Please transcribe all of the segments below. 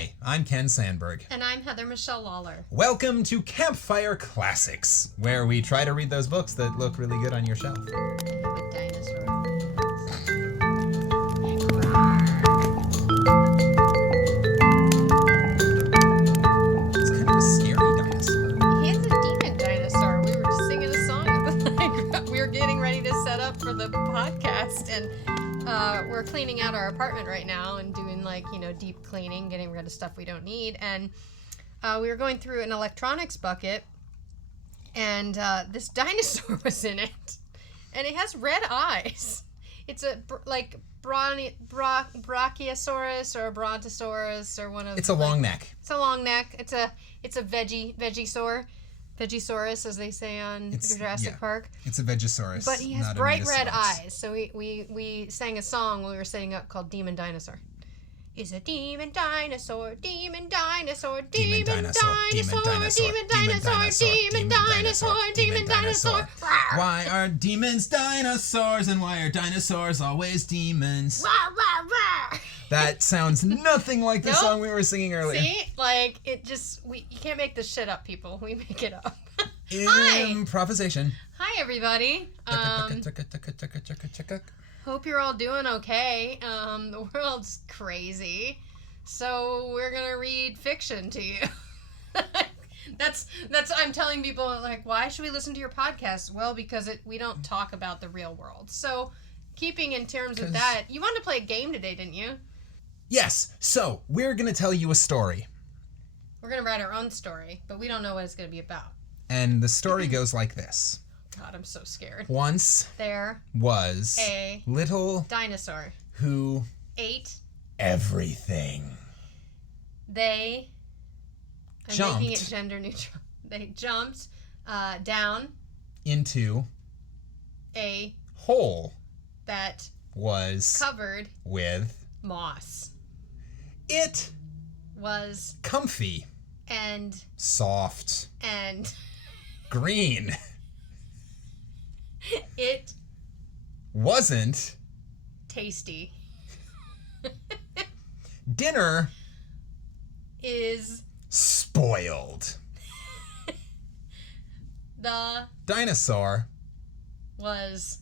Hi, I'm Ken Sandberg. And I'm Heather Michelle Lawler. Welcome to Campfire Classics, where we try to read those books that look really good on your shelf. A dinosaur. It's kind of a scary dinosaur. He's a demon dinosaur. We were just singing a song at the playground. We were getting ready to set up for the podcast, and we're cleaning out our apartment right now and doing deep cleaning, getting rid of stuff we don't need. And we were going through an electronics bucket, and this dinosaur was in it, and it has red eyes. It's a Brachiosaurus or a Brontosaurus or one of. It's a long neck. It's a long neck. It's a Vegisaurus, as they say on Jurassic Park. It's a Vegisaurus. But he has bright red eyes. So we sang a song when we were setting up called Demon Dinosaur. Is a demon dinosaur, demon dinosaur, demon dinosaur, demon dinosaur, demon dinosaur, demon dinosaur, demon dinosaur. Why are demons dinosaurs and why are dinosaurs always demons? That sounds nothing like the song we were singing earlier. See? You can't make this shit up, people. We make it up. Improvisation. Hi, everybody. Hope you're all doing okay. The world's crazy. So we're going to read fiction to you. That's I'm telling people, why should we listen to your podcast? Well, because we don't talk about the real world. So keeping in terms of that, you wanted to play a game today, didn't you? Yes. So we're going to tell you a story. We're going to write our own story, but we don't know what it's going to be about. And the story goes like this. God, I'm so scared. Once there was a little dinosaur who ate everything. I'm jumped. making it gender neutral. They jumped down into a hole that was covered with moss. It was comfy and soft and green. It wasn't tasty. Dinner is spoiled. The dinosaur was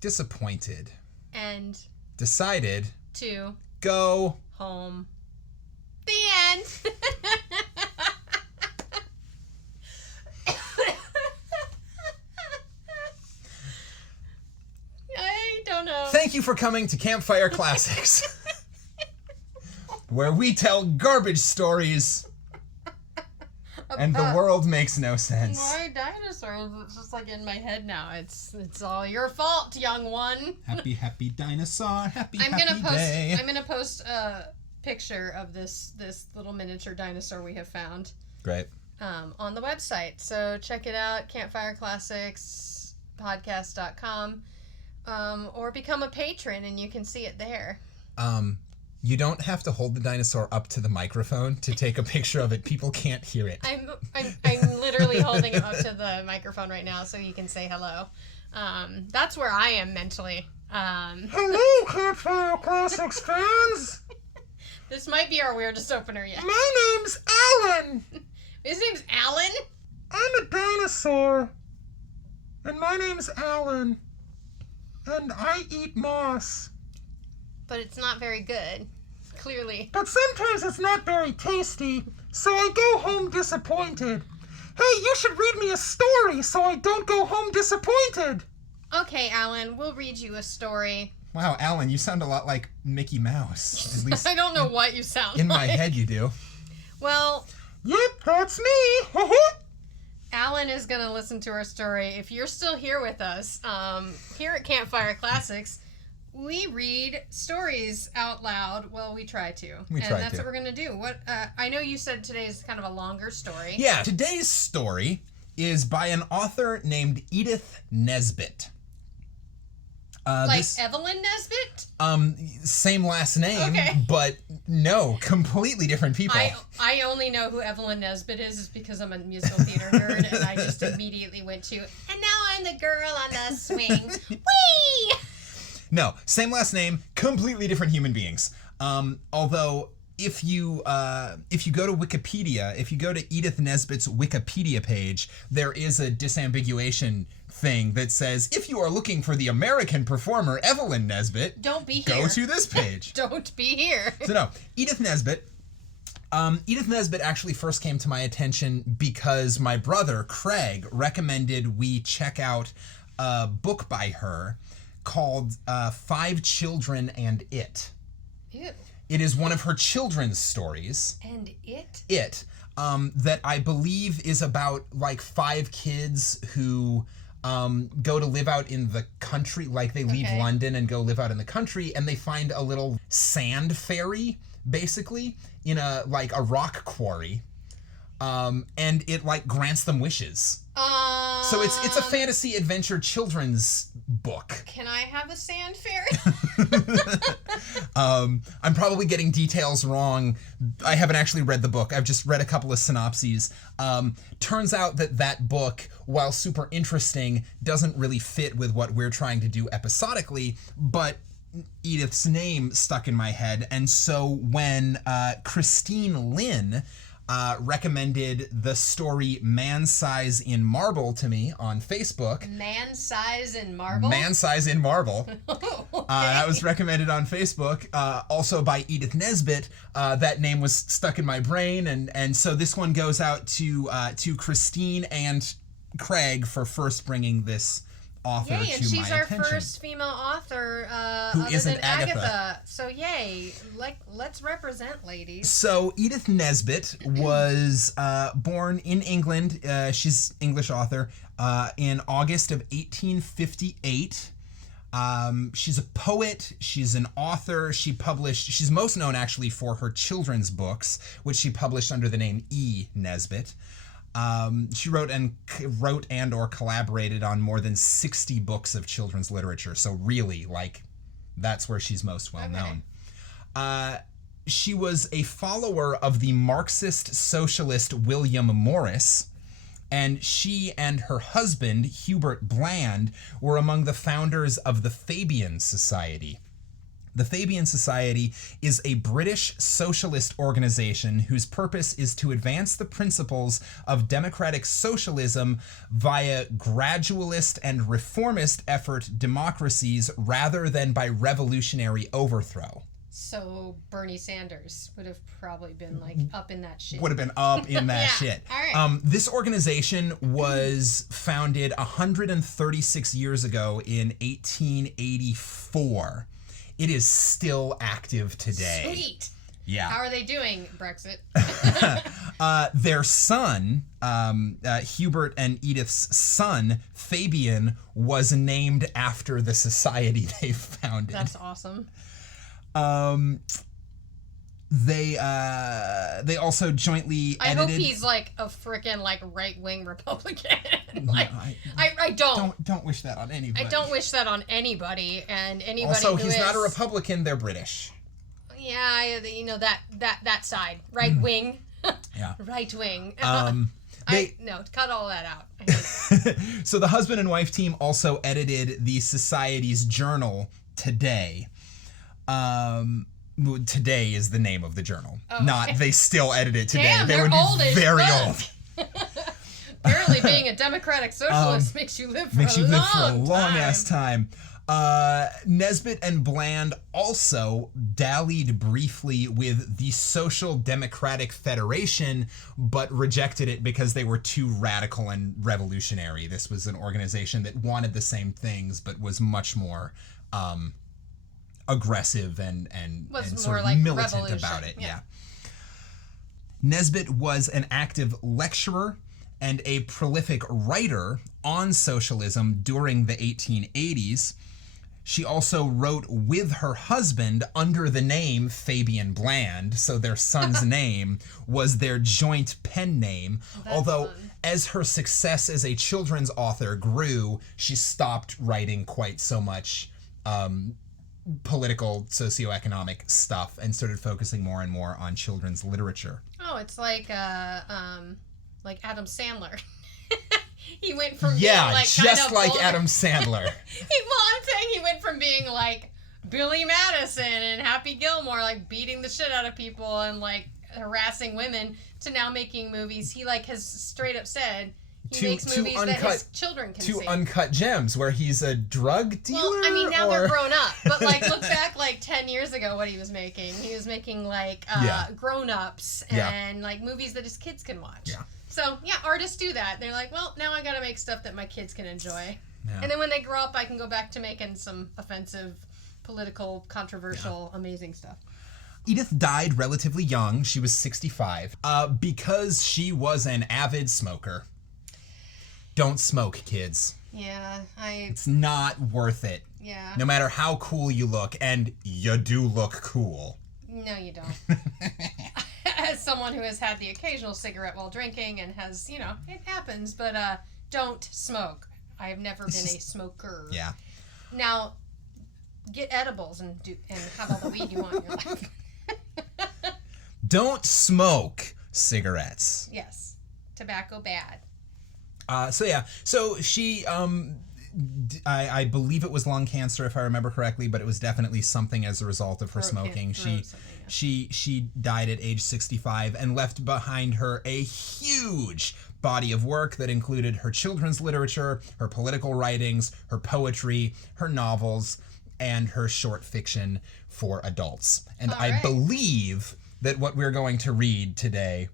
disappointed and decided to go home. The end. I don't know. Thank you for coming to Campfire Classics, where we tell garbage stories and the world makes no sense. My dinosaurs, it's just in my head now. It's all your fault, young one. Happy dinosaur, happy day. I'm gonna post a picture of this little miniature dinosaur we have found. Great. On the website. So check it out, campfireclassicspodcast.com. Or become a patron and you can see it there. You don't have to hold the dinosaur up to the microphone to take a picture of it. People can't hear it. I'm literally holding it up to the microphone right now so you can say hello. That's where I am mentally. Hello, Campfire Classics fans! This might be our weirdest opener yet. My name's Alan! His name's Alan? I'm a dinosaur. And my name's Alan. And I eat moss. But it's not very good. Clearly. But sometimes it's not very tasty, so I go home disappointed. Hey, you should read me a story so I don't go home disappointed. Okay, Alan, we'll read you a story. Wow, Alan, you sound a lot like Mickey Mouse. At least I don't know what you sound in like. my head you do. Well... Yep, that's me. Alan is going to listen to our story. If you're still here with us, here at Campfire Classics, we read stories out loud. Well, we try to. And that's what we're going to do. I know you said today is kind of a longer story. Yeah, today's story is by an author named Edith Nesbit. Evelyn Nesbit? Same last name, okay. But no, completely different people. I only know who Evelyn Nesbit is because I'm a musical theater nerd, and I just immediately went to, and now I'm the girl on the swing. Whee! No, same last name, completely different human beings. Although if you go to Wikipedia, if you go to Edith Nesbit's Wikipedia page, there is a disambiguation thing that says, if you are looking for the American performer Evelyn Nesbit, don't be go here. to this page. Don't be here. So no, Edith Nesbit. Edith Nesbit actually first came to my attention because my brother, Craig, recommended we check out a book by her called 5 Children and It. Ew. It is one of her children's stories. And it? It. That I believe is about like 5 kids who go to live out in the country. Like they leave London and go live out in the country, and they find a little sand fairy, basically, in a rock quarry. And it like grants them wishes. So it's a fantasy adventure children's book. Can I have a sand fairy? I'm probably getting details wrong. I haven't actually read the book. I've just read a couple of synopses. Turns out that book, while super interesting, doesn't really fit with what we're trying to do episodically, but Edith's name stuck in my head. And so when Christine Lynn recommended the story Man Size in Marble to me on Facebook. Man Size in Marble? Man Size in Marble. Okay. That was recommended on Facebook, also by Edith Nesbit. That name was stuck in my brain, and so this one goes out to Christine and Craig for first bringing this author yay, to and she's my our attention. First female author Who other isn't than Agatha. So yay, let's represent, ladies. So Edith Nesbit was born in England. She's English author in August of 1858. She's a poet. She's an author. She's most known actually for her children's books, which she published under the name E. Nesbit. She wrote and or collaborated on more than 60 books of children's literature. So really, that's where she's most well known. She was a follower of the Marxist socialist William Morris, and she and her husband, Hubert Bland, were among the founders of the Fabian Society. The Fabian Society is a British socialist organization whose purpose is to advance the principles of democratic socialism via gradualist and reformist effort democracies rather than by revolutionary overthrow. So Bernie Sanders would have probably been up in that shit. Would have been up in that shit. All right. This organization was founded 136 years ago in 1884. It is still active today. Sweet. Yeah. How are they doing, Brexit? Their son, Hubert and Edith's son, Fabian, was named after the society they founded. That's awesome. They also jointly edited. I hope he's a frickin' right-wing Republican. I don't. Don't wish that on anybody. I don't wish that on anybody, and anybody Also, who he's is, not a Republican. They're British. Yeah, that side, right wing. Yeah. Right wing. No, cut all that out. So the husband and wife team also edited the society's journal Today. Today is the name of the journal. Oh, not they still edit it today. Damn, they they're would old be as very fuck. old. Apparently being a democratic socialist makes you live for a long ass time. Nesbit and Bland also dallied briefly with the Social Democratic Federation, but rejected it because they were too radical and revolutionary. This was an organization that wanted the same things, but was much more aggressive and sort of militant about it. Yeah. Nesbit was an active lecturer and a prolific writer on socialism during the 1880s. She also wrote with her husband under the name Fabian Bland, so their son's name was their joint pen name. Although, as her success as a children's author grew, she stopped writing quite so much political, socioeconomic stuff and started focusing more and more on children's literature. Oh, it's like Adam Sandler. He went from being just like Adam Sandler. I'm saying he went from being Billy Madison and Happy Gilmore, like beating the shit out of people and like harassing women, to now making movies. He like has straight up said he makes movies that his children can see. Uncut gems, where he's a drug dealer. Well, I mean, now they're grown up, but like look back like 10 years ago, what he was making. He was making like Grown Ups and like movies that his kids can watch. Yeah. So yeah, artists do that. They're like, well, now I got to make stuff that my kids can enjoy. Yeah. And then when they grow up, I can go back to making some offensive, political, controversial, amazing stuff. Edith died relatively young. She was 65. Because she was an avid smoker. Don't smoke, kids. Yeah, It's not worth it. Yeah. No matter how cool you look, and you do look cool. No, you don't. As someone who has had the occasional cigarette while drinking and has, you know, it happens, but don't smoke. I have never been a smoker. Yeah. Now, get edibles and have all the weed you want in your life. Don't smoke cigarettes. Yes. Tobacco bad. So she, I believe it was lung cancer if I remember correctly, but it was definitely something as a result of her smoking. She died at age 65 and left behind her a huge body of work that included her children's literature, her political writings, her poetry, her novels, and her short fiction for adults. And I believe that what we're going to read today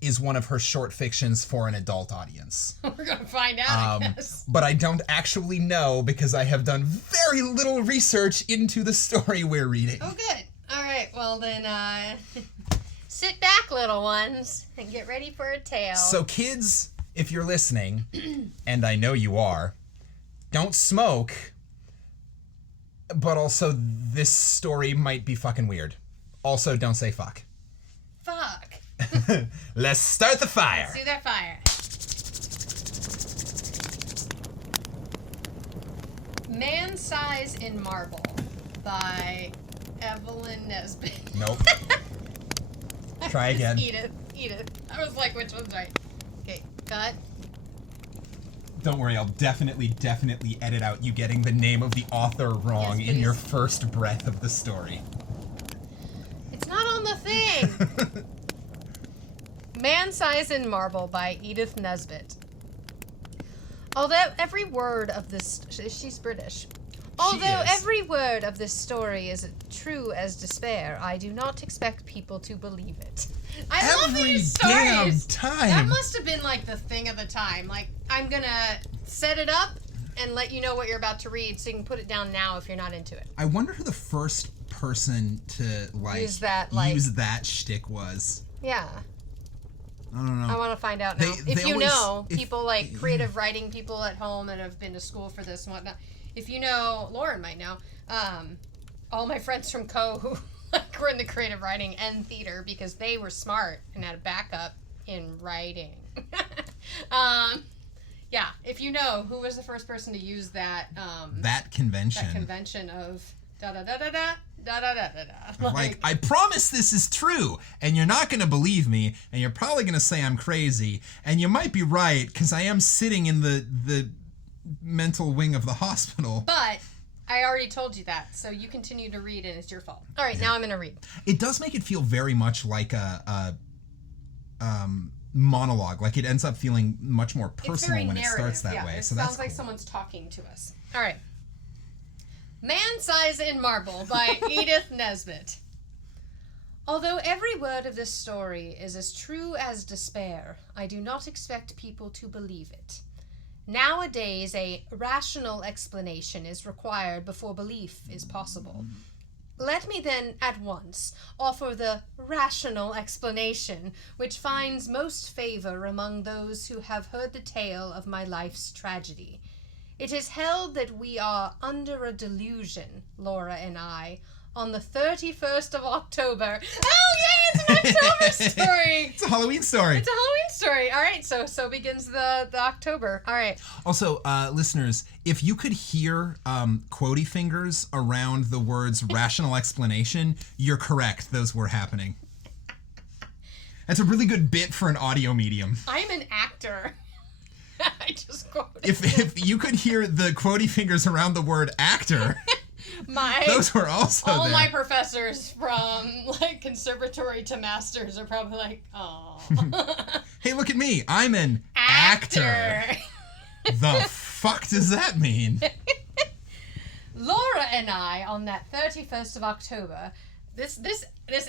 is one of her short fictions for an adult audience. We're going to find out, I guess. But I don't actually know because I have done very little research into the story we're reading. Oh, good. All right. Well, then, sit back, little ones, and get ready for a tale. So, kids, if you're listening, and I know you are, don't smoke, but also this story might be fucking weird. Also, don't say fuck. Fuck. Let's start the fire. Let's do that fire. Man Size in Marble by Evelyn Nesbit. Nope. Try again. Edith. I was like, which one's right? Okay, cut. Don't worry, I'll definitely edit out you getting the name of the author wrong in your first breath of the story. It's not on the thing. Man Size in Marble by Edith Nesbit. Although every word of this... She's British. Although every word of this story is true as despair, I do not expect people to believe it. I love these stories. Every damn time. That must have been like the thing of the time. Like, I'm gonna set it up and let you know what you're about to read so you can put it down now if you're not into it. I wonder who the first person to use that shtick was. Yeah. I don't know. I want to find out now. People like creative writing people at home that have been to school for this and whatnot. If you know, Lauren might know, all my friends from who were in the creative writing and theater because they were smart and had a backup in writing. Yeah, if you know who was the first person to use that that convention. That convention of da-da-da-da-da. Da-da-da-da-da. Like, I promise this is true, and you're not going to believe me, and you're probably going to say I'm crazy, and you might be right, because I am sitting in the mental wing of the hospital. But I already told you that, so you continue to read, and it's your fault. All right, now I'm going to read. It does make it feel very much like a monologue. Like, it ends up feeling much more personal when it starts that way. It so sounds that's like cool. someone's talking to us. All right. Man Size in Marble by Edith Nesbit. Although every word of this story is as true as despair, I do not expect people to believe it. Nowadays, a rational explanation is required before belief is possible. Let me then at once offer the rational explanation which finds most favor among those who have heard the tale of my life's tragedy. It is held that we are under a delusion, Laura and I, on the 31st of October. Oh, yeah, it's an October story. It's a Halloween story. It's a Halloween story. All right, so begins the October. All right. Also, listeners, if you could hear quotey fingers around the words rational explanation, you're correct. Those were happening. That's a really good bit for an audio medium. I'm an actor. I just quoted. If you could hear the quotey fingers around the word actor. Those were also all there. my professors from like conservatory to masters are probably like, oh. Hey, look at me. I'm an actor. The fuck does that mean? Laura and I, on that 31st of October, this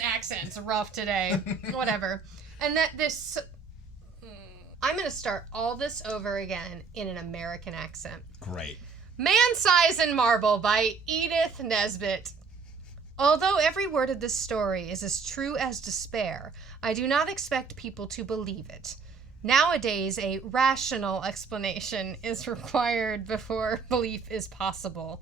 accent's rough today. Whatever. And that this... I'm going to start all this over again in an American accent. Great. Man Size in Marble by Edith Nesbit. Although every word of this story is as true as despair, I do not expect people to believe it. Nowadays, a rational explanation is required before belief is possible.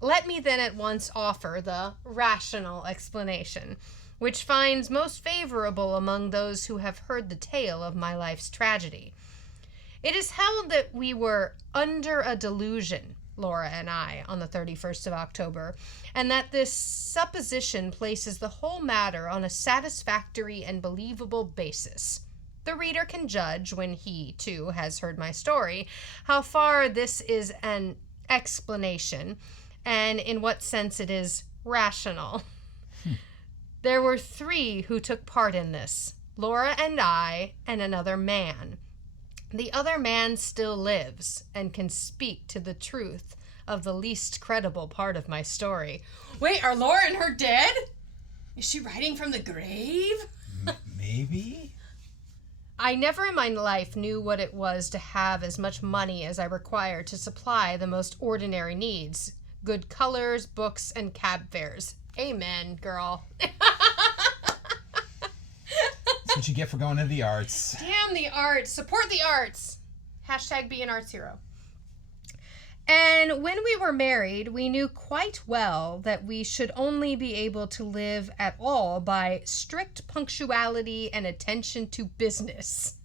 Let me then at once offer the rational explanation, which finds most favorable among those who have heard the tale of my life's tragedy. It is held that we were under a delusion, Laura and I, on the 31st of October, and that this supposition places the whole matter on a satisfactory and believable basis. The reader can judge, when he, too, has heard my story, how far this is an explanation, and in what sense it is rational. There were 3 who took part in this, Laura and I, and another man. The other man still lives, and can speak to the truth of the least credible part of my story. Wait, are Laura and her dead? Is she writing from the grave? Maybe? I never in my life knew what it was to have as much money as I required to supply the most ordinary needs. Good colors, books, and cab fares. Amen, girl. That's what you get for going into the arts. Damn the arts. Support the arts. Hashtag be an arts hero. And when we were married, we knew quite well that we should only be able to live at all by strict punctuality and attention to business.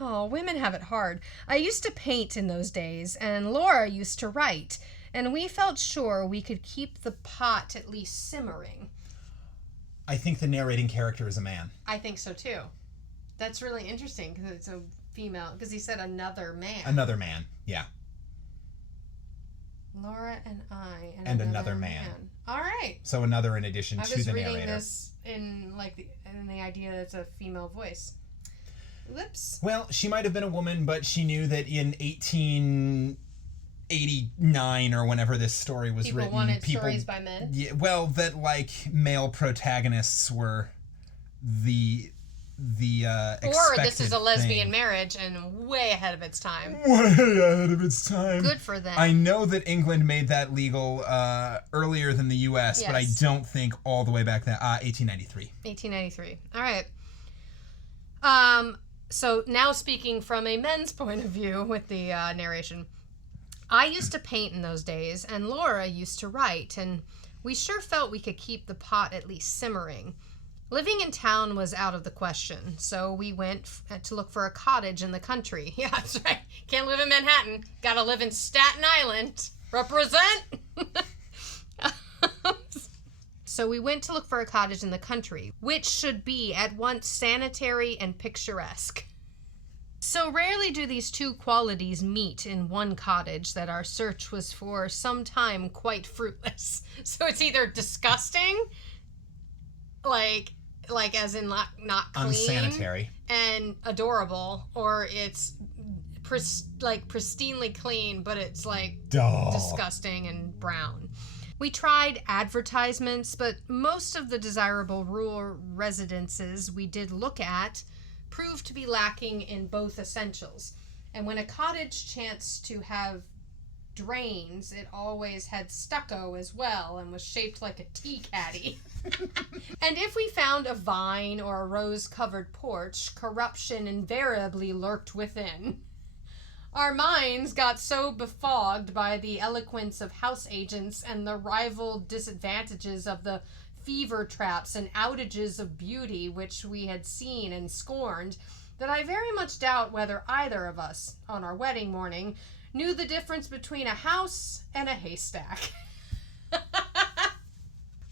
Oh, women have it hard. I used to paint in those days, and Laura used to write, and we felt sure we could keep the pot at least simmering. I think the narrating character is a man. I think so, too. That's really interesting, because it's a female, because he said another man. Another man, yeah. Laura and I and another man. All right. So another in addition to the narrator. I was reading this in the idea that it's a female voice. Whoops. Well, she might have been a woman, but she knew that in 1889 or whenever this story was written, people wanted stories by men. Yeah, well, that like male protagonists were the expected or this is a lesbian thing. Marriage and way ahead of its time. Way ahead of its time. Good for them. I know that England made that legal earlier than the U.S., yes. but I don't think all the way back then. 1893. 1893. All right. So now speaking from a men's point of view with the narration. I used to paint in those days, and Laura used to write, and we sure felt we could keep the pot at least simmering. Living in town was out of the question, so we went to look for a cottage in the country. Yeah, that's right. Can't live in Manhattan. Gotta live in Staten Island. Represent! So we went to look for a cottage in the country, which should be at once sanitary and picturesque. So rarely do these two qualities meet in one cottage that our search was for some time quite fruitless. So it's either disgusting, like as in not clean, unsanitary, and adorable, or it's pristinely clean, but it's like disgusting and brown. We tried advertisements, but most of the desirable rural residences we did look at proved to be lacking in both essentials. And when a cottage chanced to have drains, it always had stucco as well and was shaped like a tea caddy. And if we found a vine or a rose-covered porch, corruption invariably lurked within. Our minds got so befogged by the eloquence of house agents and the rival disadvantages of the fever traps and outages of beauty which we had seen and scorned, that I very much doubt whether either of us, on our wedding morning, knew the difference between a house and a haystack.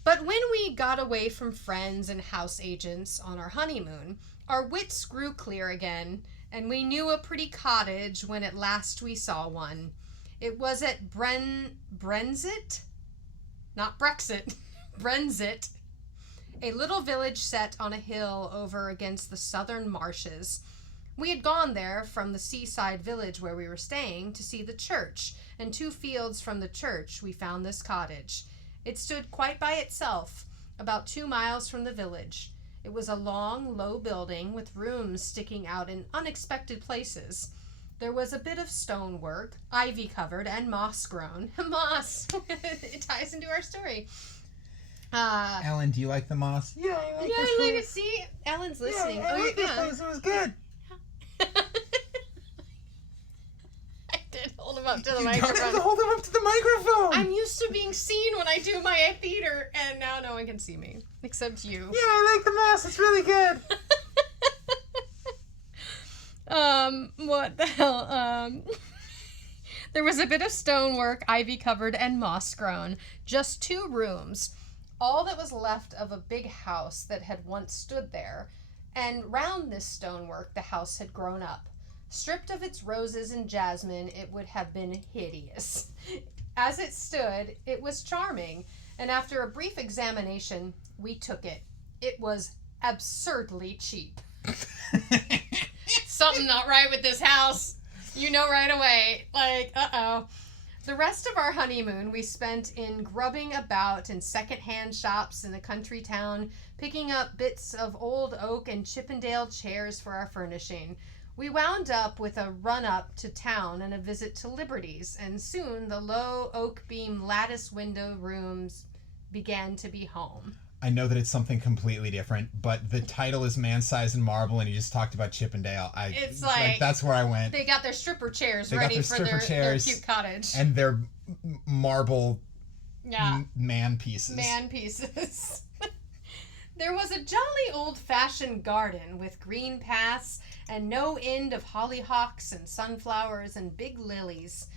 But when we got away from friends and house agents on our honeymoon, our wits grew clear again, and we knew a pretty cottage when at last we saw one. It was at Brenzett? not Brexit, Brexit, a little village set on a hill over against the southern marshes. We had gone there from the seaside village where we were staying to see the church, and 2 fields from the church we found this cottage. It stood quite by itself, about 2 miles from the village. It was a long, low building with rooms sticking out in unexpected places. There was a bit of stonework, ivy-covered and moss-grown. Moss! It ties into our story. Alan, do you like the moss? Yeah, I like Yeah, this I like place. it. See? Alan's listening. Yeah, I like this place. It was good. I did hold him up to the You don't have to microphone. hold him up to the microphone. I'm used to being seen when I do my theater, and now no one can see me. Except you. Yeah, I like the moss. It's really good. What the hell? There was a bit of stonework, ivy covered and moss grown. Just 2 rooms. All that was left of a big house that had once stood there. And round this stonework the house had grown up. Stripped of its roses and jasmine, it would have been hideous. As it stood, it was charming, and after a brief examination, we took it. It was absurdly cheap. Something not right with this house. You know right away. Like, uh-oh. The rest of our honeymoon we spent in grubbing about in second-hand shops in the country town, picking up bits of old oak and Chippendale chairs for our furnishing. We wound up with a run-up to town and a visit to Liberty's, and soon the low oak beam lattice window rooms began to be home. I know that it's something completely different, but the title is Man Size and Marble, and you just talked about Chippendale. It's like that's where I went. They got their stripper chairs They got ready their for stripper their chairs cute cottage. And their marble Yeah. man pieces. Man pieces. There was a jolly old-fashioned garden with green paths and no end of hollyhocks and sunflowers and big lilies.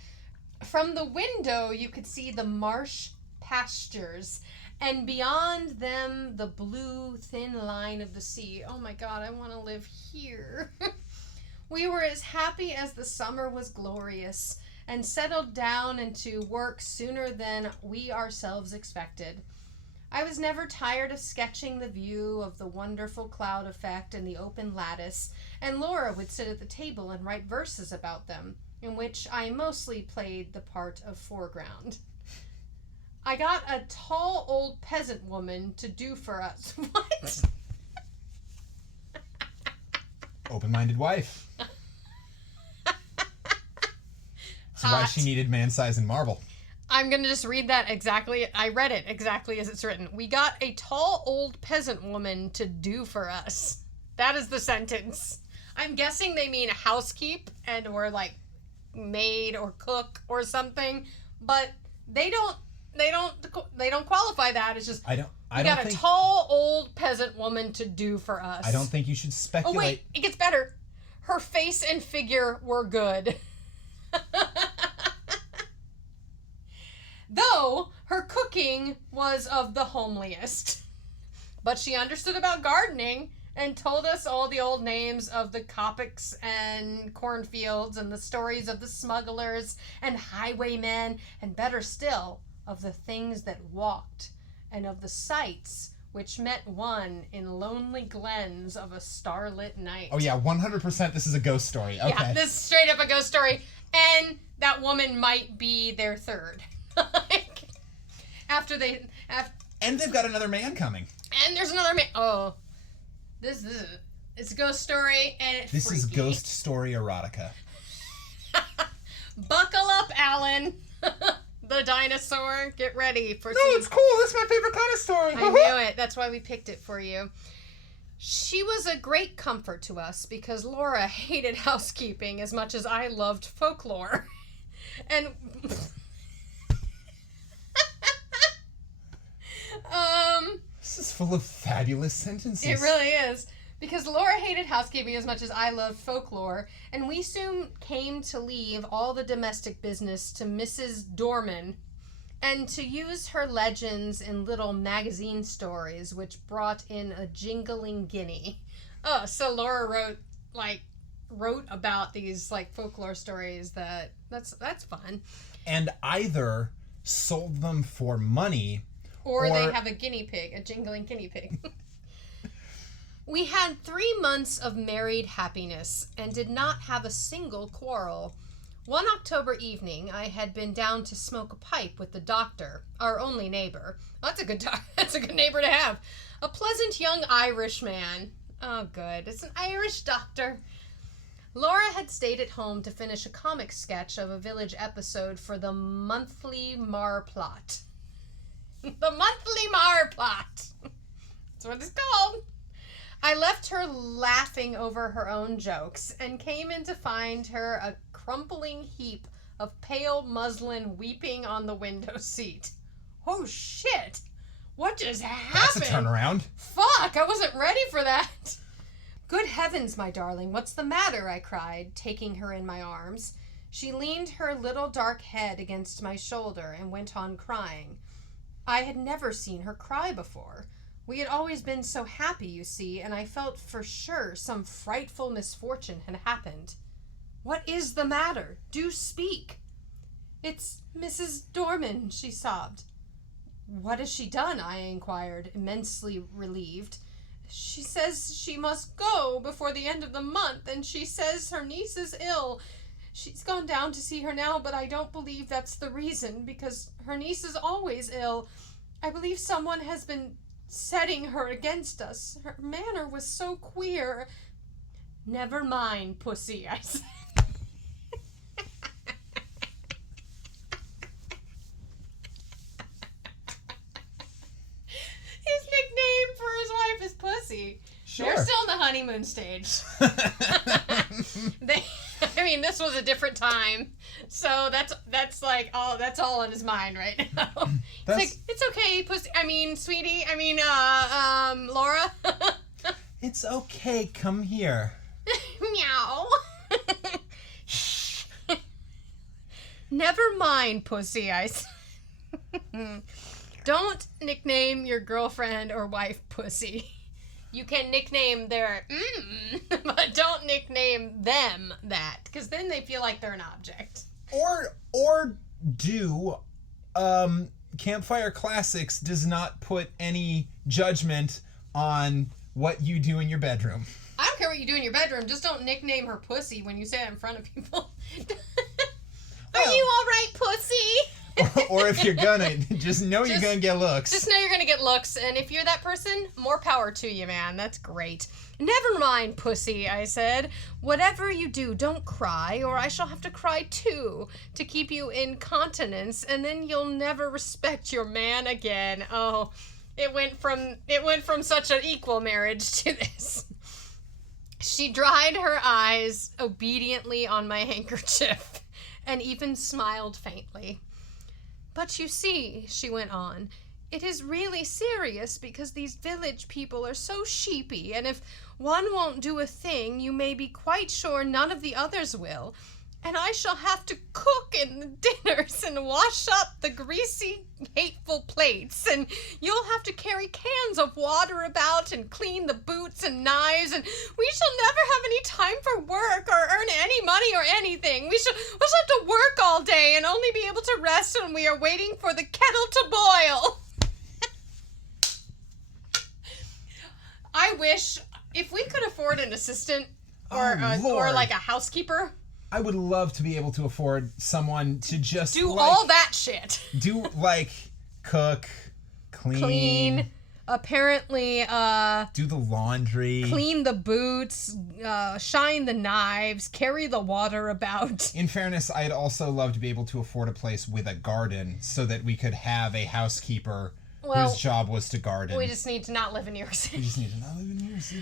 From the window you could see the marsh pastures, and beyond them the blue thin line of the sea. Oh my God, I want to live here. We were as happy as the summer was glorious, and settled down into work sooner than we ourselves expected. I was never tired of sketching the view of the wonderful cloud effect and the open lattice, and Laura would sit at the table and write verses about them, in which I mostly played the part of foreground. I got a tall old peasant woman to do for us. What? Open-minded wife. That's why she needed Man Size and Marble. I'm going to just read that exactly. I read it exactly as it's written. We got a tall old peasant woman to do for us. That is the sentence. I'm guessing they mean housekeep and or like maid or cook or something, but they don't qualify that. It's just I we don't got think a tall old peasant woman to do for us. I don't think you should speculate. Oh wait, it gets better. Her face and figure were good. Though her cooking was of the homeliest. But she understood about gardening and told us all the old names of the coppics and cornfields and the stories of the smugglers and highwaymen, and better still, of the things that walked and of the sights which met one in lonely glens of a starlit night. Oh yeah, 100% this is a ghost story. Okay. Yeah, this is straight up a ghost story. And that woman might be their third. And they've got another man coming. And there's another man. Oh, this is it's a ghost story, and it's This is freaky. ghost story erotica. Buckle up, Alan. The dinosaur. Get ready for No, some. it's cool. This is my favorite kind of story. I knew it. That's why we picked it for you. She was a great comfort to us because Laura hated housekeeping as much as I loved folklore. And This is full of fabulous sentences. it really is. Because Laura hated housekeeping as much as I loved folklore, and we soon came to leave all the domestic business to Mrs. Dorman, and to use her legends in little magazine stories, which brought in a jingling guinea. Oh, so Laura wrote about these like folklore stories. That's fun. And either sold them for money Or they have a guinea pig, a jingling guinea pig. We had 3 months of married happiness and did not have a single quarrel. One October evening, I had been down to smoke a pipe with the doctor, our only neighbor. That's a good neighbor to have. A pleasant young Irish man. Oh, good. It's an Irish doctor. Laura had stayed at home to finish a comic sketch of a village episode for the Monthly Marplot. The Monthly Marplot. That's what it's called. I left her laughing over her own jokes and came in to find her a crumpling heap of pale muslin weeping on the window seat. Oh, shit. What just happened? That's a turnaround. Fuck, I wasn't ready for that. Good heavens, my darling, what's the matter? I cried, taking her in my arms. She leaned her little dark head against my shoulder and went on crying. I had never seen her cry before. We had always been so happy, you see, and I felt for sure some frightful misfortune had happened. What is the matter? Do speak. It's Mrs. Dorman, she sobbed. What has she done? I inquired, immensely relieved. She says she must go before the end of the month, and she says her niece is ill. She's gone down to see her now, but I don't believe that's the reason, because her niece is always ill. I believe someone has been setting her against us. Her manner was so queer. Never mind, pussy, I said. His nickname for his wife is Pussy. Sure. They're still in the honeymoon stage. This was a different time, so that's all on his mind right now. It's like, it's okay, Pussy. Sweetie. Laura. It's okay. Come here. Meow. Never mind, Pussy, I said. Don't nickname your girlfriend or wife Pussy. You can nickname their but don't nickname them that, because then they feel like they're an object. Or do Campfire Classics does not put any judgment on what you do in your bedroom. I don't care what you do in your bedroom, just don't nickname her Pussy when you say it in front of people. Are you all right, Pussy? Or if you're gonna, just know you're gonna get looks. Just know you're gonna get looks, and if you're that person, more power to you, man. That's great. Never mind, Pussy, I said. Whatever you do, don't cry, or I shall have to cry too, to keep you in continence, and then you'll never respect your man again. Oh, it went from such an equal marriage to this. She dried her eyes obediently on my handkerchief, and even smiled faintly. But you see, she went on, it is really serious because these village people are so sheepy, and if one won't do a thing, you may be quite sure none of the others will. And I shall have to cook in the dinners and wash up the greasy, hateful plates, and you'll have to carry cans of water about and clean the boots and knives, and we shall never have any time for work or earn any money or anything. We shall have to work all day and only be able to rest when we are waiting for the kettle to boil. I wish, if we could afford an assistant or like a housekeeper, I would love to be able to afford someone to just do all that shit. Do cook, clean. Apparently, do the laundry. Clean the boots, shine the knives, carry the water about. In fairness, I'd also love to be able to afford a place with a garden so that we could have a housekeeper whose job was to garden. We just need to not live in New York City. We just need to not live in New York City.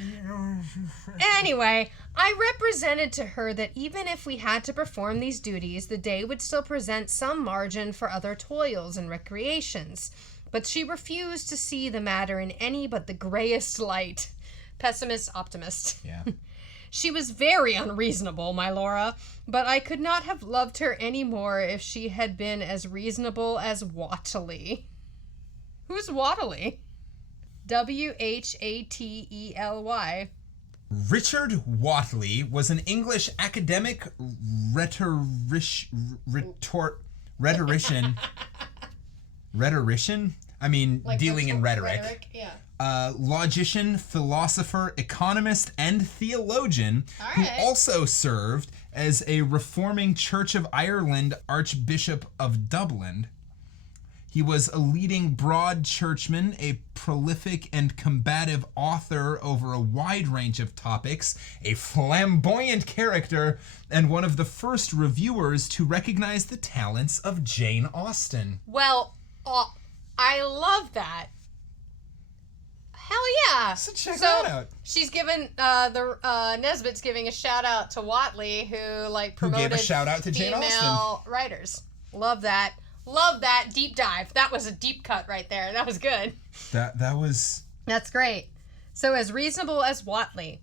Anyway, I represented to her that even if we had to perform these duties, the day would still present some margin for other toils and recreations. But she refused to see the matter in any but the grayest light. Pessimist, optimist. Yeah. She was very unreasonable, my Laura, but I could not have loved her any more if she had been as reasonable as Whately. Who's Whately? Whately. Richard Whately was an English academic rhetorician. I mean, Like dealing in rhetoric. Yeah. Logician, philosopher, economist, and theologian, who also served as a reforming Church of Ireland Archbishop of Dublin. He was a leading broad churchman, a prolific and combative author over a wide range of topics, a flamboyant character, and one of the first reviewers to recognize the talents of Jane Austen. Well, I love that. Hell yeah! So check that out. She's given Nesbitt's giving a shout out to Watley, who promoted who gave a shout out to Jane female Austen. writers. Love that. Love that deep dive. That was a deep cut right there. That was good. That was... That's great. So as reasonable as Watley.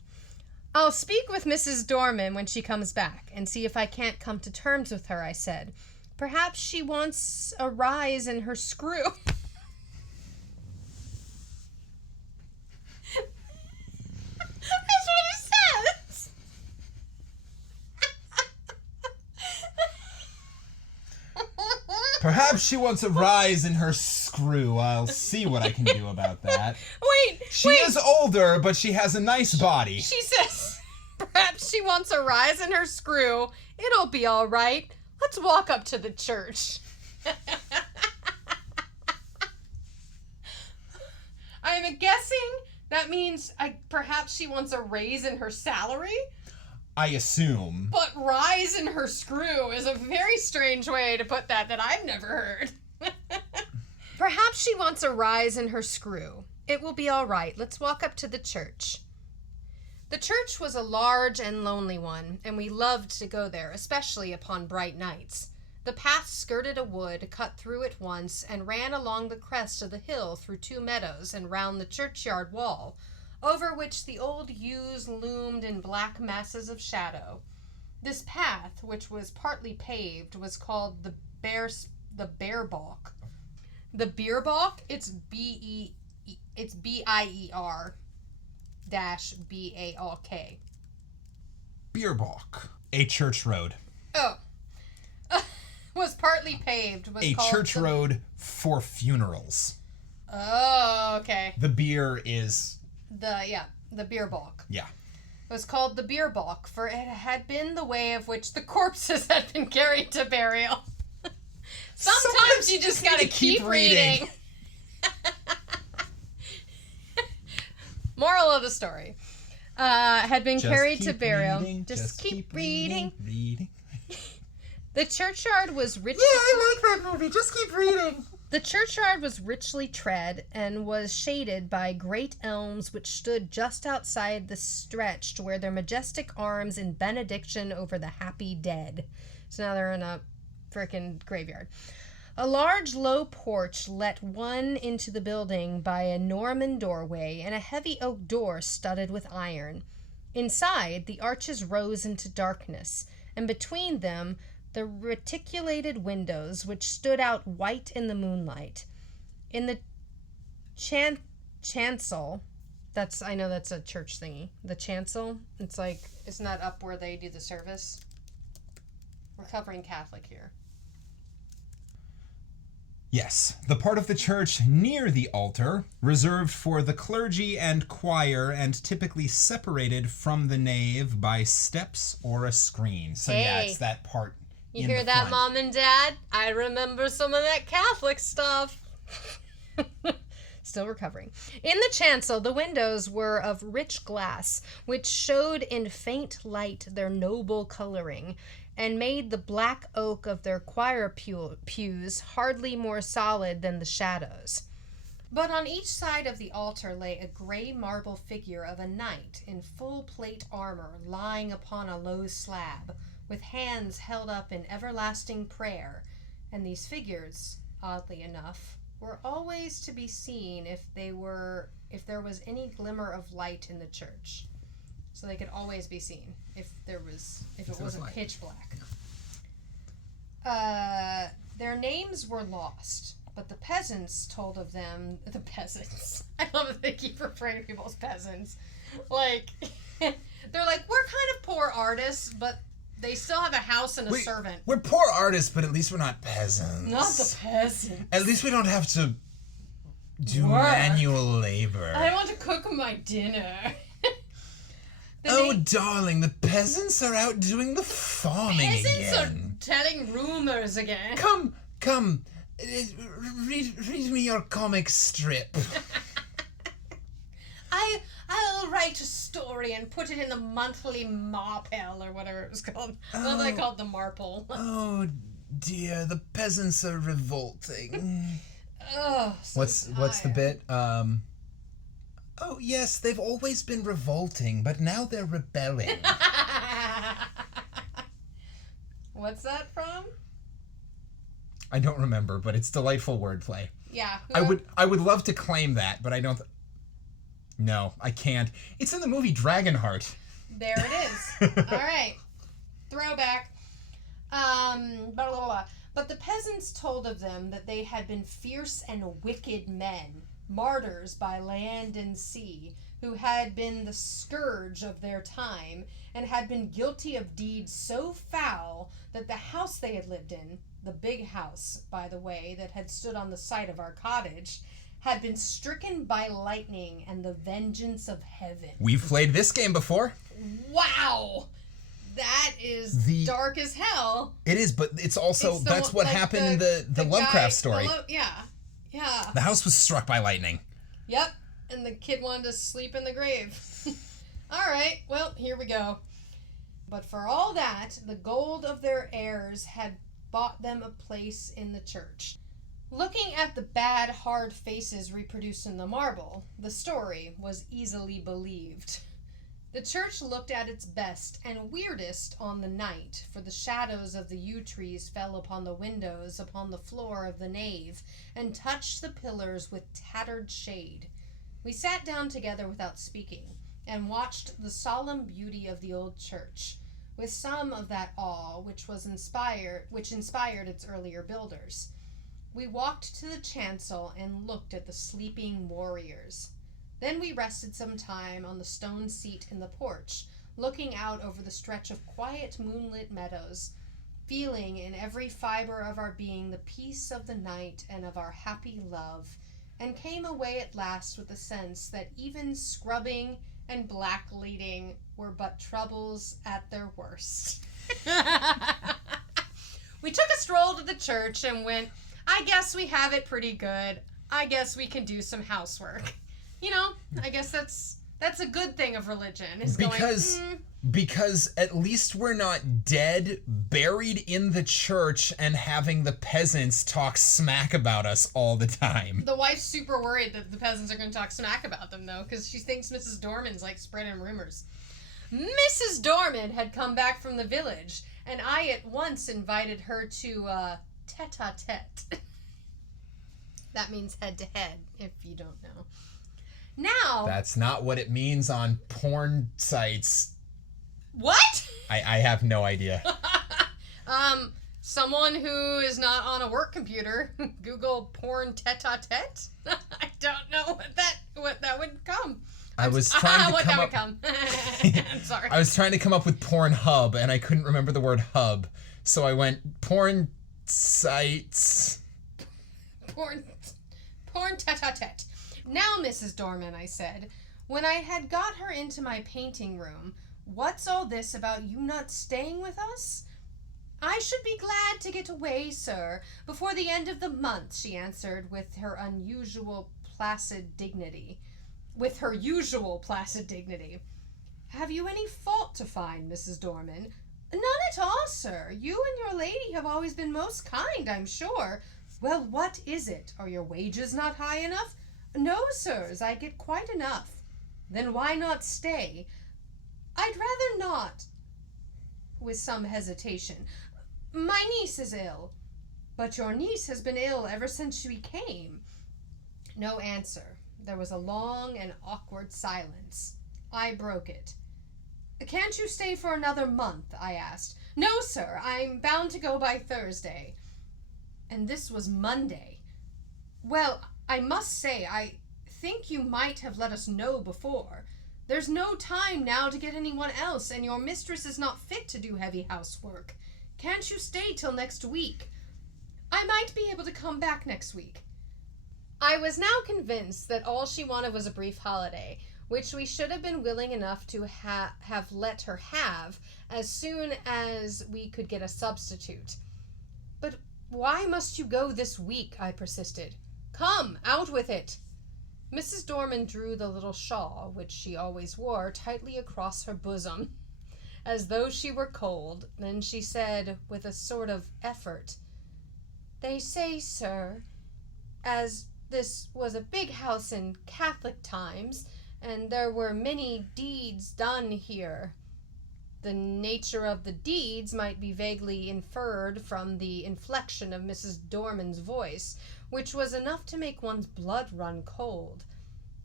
I'll speak with Mrs. Dorman when she comes back and see if I can't come to terms with her, I said. Perhaps she wants a rise in her screw. That's what he says. Perhaps she wants a rise in her screw. I'll see what I can do about that. Wait. She is older, but she has a nice body. She says, perhaps she wants a rise in her screw. It'll be all right. Let's walk up to the church. I'm guessing that means perhaps she wants a raise in her salary. I assume. But rise in her screw is a very strange way to put that I've never heard. Perhaps she wants a rise in her screw. It will be all right. Let's walk up to the church. The church was a large and lonely one, and we loved to go there, especially upon bright nights. The path skirted a wood, cut through it once, and ran along the crest of the hill through 2 meadows and round the churchyard wall, over which the old yews loomed in black masses of shadow. This path, which was partly paved, was called the Beerbalk. The Beerbalk? It's B-I-E-R -B-A-L-K. Beerbalk. A church road. Oh. Was partly paved. Was a called church road for funerals. Oh, okay. The beer is... The Beerbalk. Yeah. It was called the Beerbalk, for it had been the way of which the corpses had been carried to burial. Sometimes you just gotta keep reading. Moral of the story. Had been carried to burial. Just keep reading. The churchyard was rich. Yeah, I like that movie. Just keep reading. The churchyard was richly tread and was shaded by great elms which stood just outside the stretch where their majestic arms in benediction over the happy dead. So now they're in a frickin' graveyard. A large low porch let one into the building by a Norman doorway and a heavy oak door studded with iron. Inside, the arches rose into darkness, and between them the reticulated windows which stood out white in the moonlight. In the chancel, I know that's a church thingy. The chancel, it's not up where they do the service. Recovering Catholic here. Yes, the part of the church near the altar, reserved for the clergy and choir and typically separated from the nave by steps or a screen. So yeah, it's that part. You hear that, Mom and Dad? I remember some of that Catholic stuff. Still recovering. In the chancel, the windows were of rich glass, which showed in faint light their noble coloring, and made the black oak of their choir pews hardly more solid than the shadows. But on each side of the altar lay a gray marble figure of a knight in full plate armor, lying upon a low slab, with hands held up in everlasting prayer, and these figures, oddly enough, were always to be seen if there was any glimmer of light in the church. So they could always be seen if it wasn't pitch black. Their names were lost, but the peasants told of them. The peasants. I love that they keep referring to people as peasants. They're like, we're kind of poor artists, but they still have a house and a servant. We're poor artists, but at least we're not peasants. Not the peasants. At least we don't have to Do Work. manual labor. I want to cook my dinner. Oh, darling, the peasants are out doing the farming Peasants again. are telling rumors again. Come. Read me your comic strip. I'll write a story and put it in the monthly Marpel or whatever it was called. What they called the Marple. Oh dear, the peasants are revolting. Oh, so What's the bit? Oh yes, they've always been revolting, but now they're rebelling. What's that from? I don't remember, but it's delightful wordplay. Yeah. I would love to claim that, but I don't. No, I can't. It's in the movie Dragonheart. There it is. All right. Throwback. Blah, blah, blah. But the peasants told of them that they had been fierce and wicked men, martyrs by land and sea, who had been the scourge of their time and had been guilty of deeds so foul that the house they had lived in, the big house, by the way, that had stood on the site of our cottage, had been stricken by lightning and the vengeance of heaven. We've played this game before. Wow! That is dark as hell. It is, but it's also, that's what happened in the Lovecraft guy, story. Yeah. The house was struck by lightning. Yep, and the kid wanted to sleep in the grave. All right, well, here we go. But for all that, the gold of their heirs had bought them a place in the church. Looking at the bad, hard faces reproduced in the marble, the story was easily believed. The church looked at its best and weirdest on the night, for the shadows of the yew trees fell upon the windows, upon the floor of the nave, and touched the pillars with tattered shade. We sat down together without speaking, and watched the solemn beauty of the old church, with some of that awe which inspired its earlier builders. We walked to the chancel and looked at the sleeping warriors. Then we rested some time on the stone seat in the porch, looking out over the stretch of quiet moonlit meadows, feeling in every fiber of our being the peace of the night and of our happy love, and came away at last with the sense that even scrubbing and blackleading were but troubles at their worst. We took a stroll to the church and went, I guess we have it pretty good. I guess we can do some housework. You know, I guess that's a good thing of religion. Is because at least we're not dead, buried in the church, and having the peasants talk smack about us all the time. The wife's super worried that the peasants are going to talk smack about them, though, because she thinks Mrs. Dorman's, like, spreading rumors. Mrs. Dorman had come back from the village, and I at once invited her to tete-a-tete. That means head-to-head, if you don't know. Now... That's not what it means on porn sites. What? I have no idea. Someone who is not on a work computer, Google porn tete-a-tete. I don't know what that would come. I was trying to come up. I'm sorry. I was trying to come up with porn hub, and I couldn't remember the word hub, so I went porn sites. Porn tete-a-tete. Now, Mrs. Dorman, I said, when I had got her into my painting room, what's all this about you not staying with us? I should be glad to get away, sir, before the end of the month, she answered with her usual placid dignity. Have you any fault to find, Mrs. Dorman? None at all, sir. You and your lady have always been most kind, I'm sure. Well, what is it? Are your wages not high enough? No, sirs, I get quite enough. Then why not stay? I'd rather not. With some hesitation. My niece is ill. But your niece has been ill ever since she came. No answer. There was a long and awkward silence. I broke it. Can't you stay for another month? I asked. No, sir, I'm bound to go by Thursday. And this was Monday. Well, I must say, I think you might have let us know before. There's no time now to get anyone else, and your mistress is not fit to do heavy housework. Can't you stay till next week? I might be able to come back next week. I was now convinced that all she wanted was a brief holiday, which we should have been willing enough to have let her have as soon as we could get a substitute. But why must you go this week? I persisted. Come, out with it. Mrs. Dorman drew the little shawl, which she always wore, tightly across her bosom, as though she were cold. Then she said, with a sort of effort, "They say, sir, as this was a big house in Catholic times, and there were many deeds done here." The nature of the deeds might be vaguely inferred from the inflection of Mrs. Dorman's voice, which was enough to make one's blood run cold.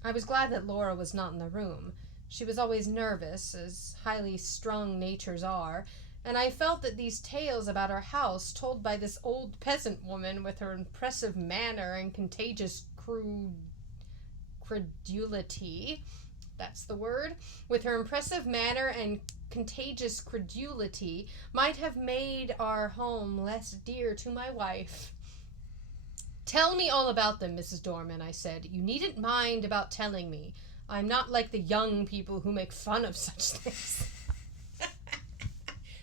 I was glad that Laura was not in the room. She was always nervous, as highly strung natures are, and I felt that these tales about her house, told by this old peasant woman with her impressive manner and contagious credulity, that's the word, with her impressive manner and contagious credulity, might have made our home less dear to my wife. "Tell me all about them, Mrs. Dorman," I said. "You needn't mind about telling me. I'm not like the young people who make fun of such things."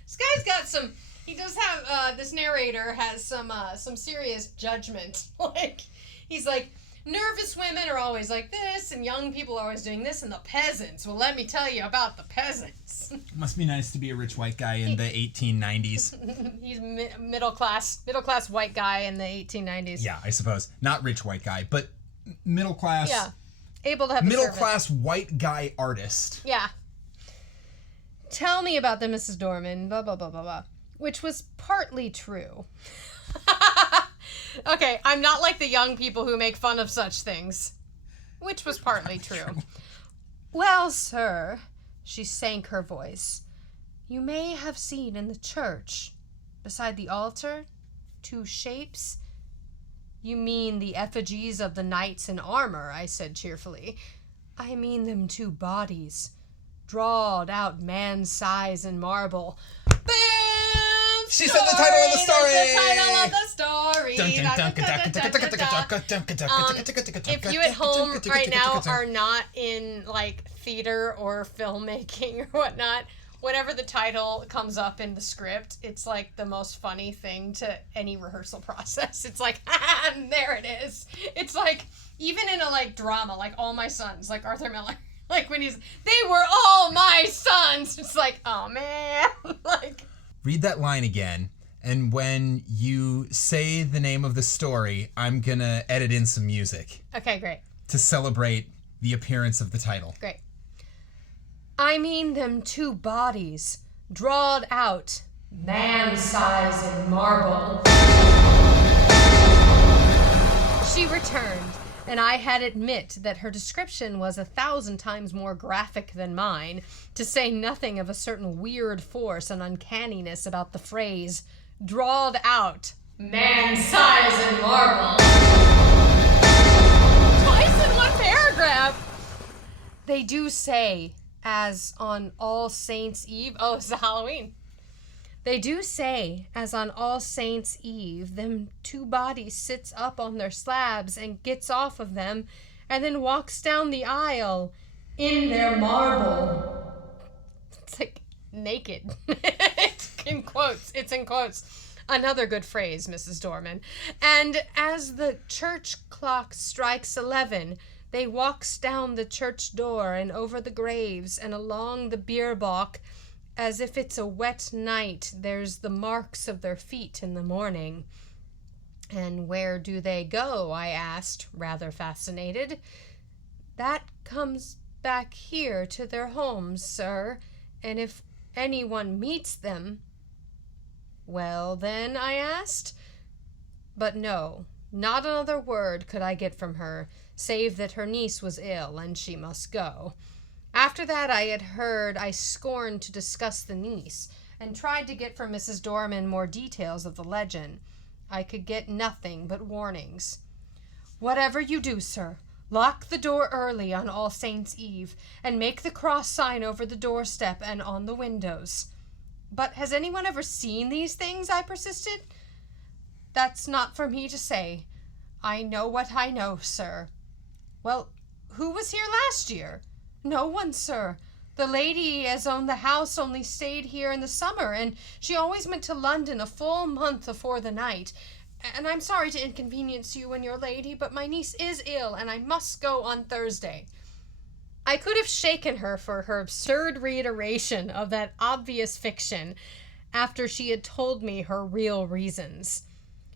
This guy's got some, he does have, this narrator has some serious judgment. Like, he's like, nervous women are always like this, and young people are always doing this, and the peasants. Well, let me tell you about the peasants. Must be nice to be a rich white guy in the 1890s. He's middle class white guy in the 1890s. Yeah, I suppose. Not rich white guy, but middle class. Yeah. Able to have middle class white guy artist. Yeah. "Tell me about them, Mrs. Dorman, blah, blah, blah, blah, blah," which was partly true. Okay, I'm not like the young people who make fun of such things, which was partly true. "Well, sir," she sank her voice, "you may have seen in the church, beside the altar, 2 shapes." "You mean the effigies of the knights in armor," I said cheerfully. "I mean them 2 bodies, drawed out man's size in marble." Bam! She said the title of the story! The title of the story! If you at home right now are not in, like, theater or filmmaking or whatnot, whenever the title comes up in the script, it's, like, the most funny thing to any rehearsal process. It's like, there it is. It's like, even in a, like, drama, like All My Sons, like Arthur Miller. Like, when they were all my sons! It's like, oh, man. Like... Read that line again, and when you say the name of the story, I'm gonna edit in some music. Okay, great. To celebrate the appearance of the title. Great. "I mean them 2 bodies, drawed out, man's size in marble." She returned, and I had admit that her description was 1,000 times more graphic than mine, to say nothing of a certain weird force and uncanniness about the phrase, "drawed out, man's size in marble." Twice in one paragraph! "They do say, as on All Saints' Eve..." Oh, it's Halloween. "They do say, as on All Saints' Eve, them 2 bodies sits up on their slabs and gets off of them, and then walks down the aisle in their marble." It's like naked. It's in quotes. It's in quotes. Another good phrase, Mrs. Dorman. "And as the church clock strikes 11, they walks down the church door and over the graves and along the bier balk, as if it's a wet night. There's the marks of their feet in the morning." "And where do they go?" I asked, rather fascinated. "That comes back here to their homes, sir, and if anyone meets them..." "Well, then?" I asked. But no, not another word could I get from her, save that her niece was ill and she must go. After that I had heard I scorned to discuss the niece, and tried to get from Mrs. Dorman more details of the legend. I could get nothing but warnings. "Whatever you do, sir, lock the door early on All Saints' Eve, and make the cross sign over the doorstep and on the windows." "But has anyone ever seen these things?" I persisted. "That's not for me to say. I know what I know, sir. Well, who was here last year? No one, sir. The lady as owned the house only stayed here in the summer, and she always went to London a full month afore the night. And I'm sorry to inconvenience you and your lady, but my niece is ill, and I must go on Thursday. I could have shaken her for her absurd reiteration of that obvious fiction after she had told me her real reasons.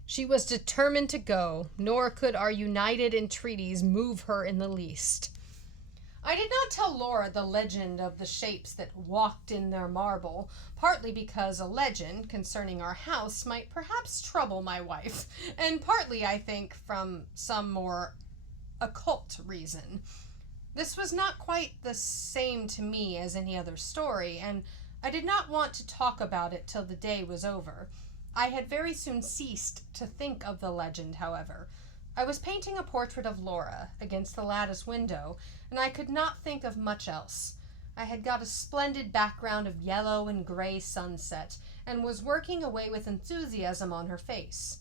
She was determined to go, nor could our united entreaties move her in the least. I did not tell Laura the legend of the shapes that walked in their marble, partly because a legend concerning our house might perhaps trouble my wife, and partly, I think, from some more occult reason. This was not quite the same to me as any other story, and I did not want to talk about it till the day was over. I had very soon ceased to think of the legend, however. I was painting a portrait of Laura against the lattice window, and I could not think of much else. I had got a splendid background of yellow and gray sunset, and was working away with enthusiasm on her face.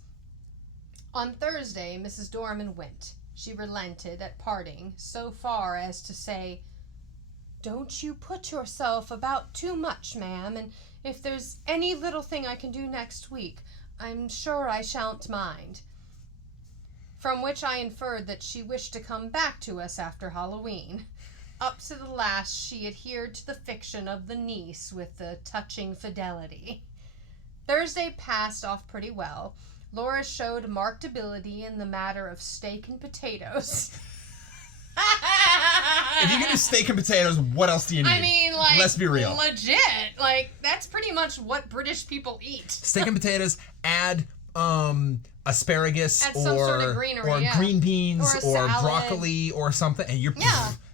On Thursday, Mrs. Dorman went. She relented at parting, so far as to say, "Don't you put yourself about too much, ma'am, and if there's any little thing I can do next week, I'm sure I shan't mind." From which I inferred that she wished to come back to us after Halloween. Up to the last, she adhered to the fiction of the niece with a touching fidelity. Thursday passed off pretty well. Laura showed marked ability in the matter of steak and potatoes. If you're gonna do steak and potatoes, what else do you need? I mean, like, let's be real. Legit. Like, that's pretty much what British people eat. Steak and potatoes, add asparagus Add some sort of greenery, or yeah. green beans Or a or salad. broccoli or something, and you're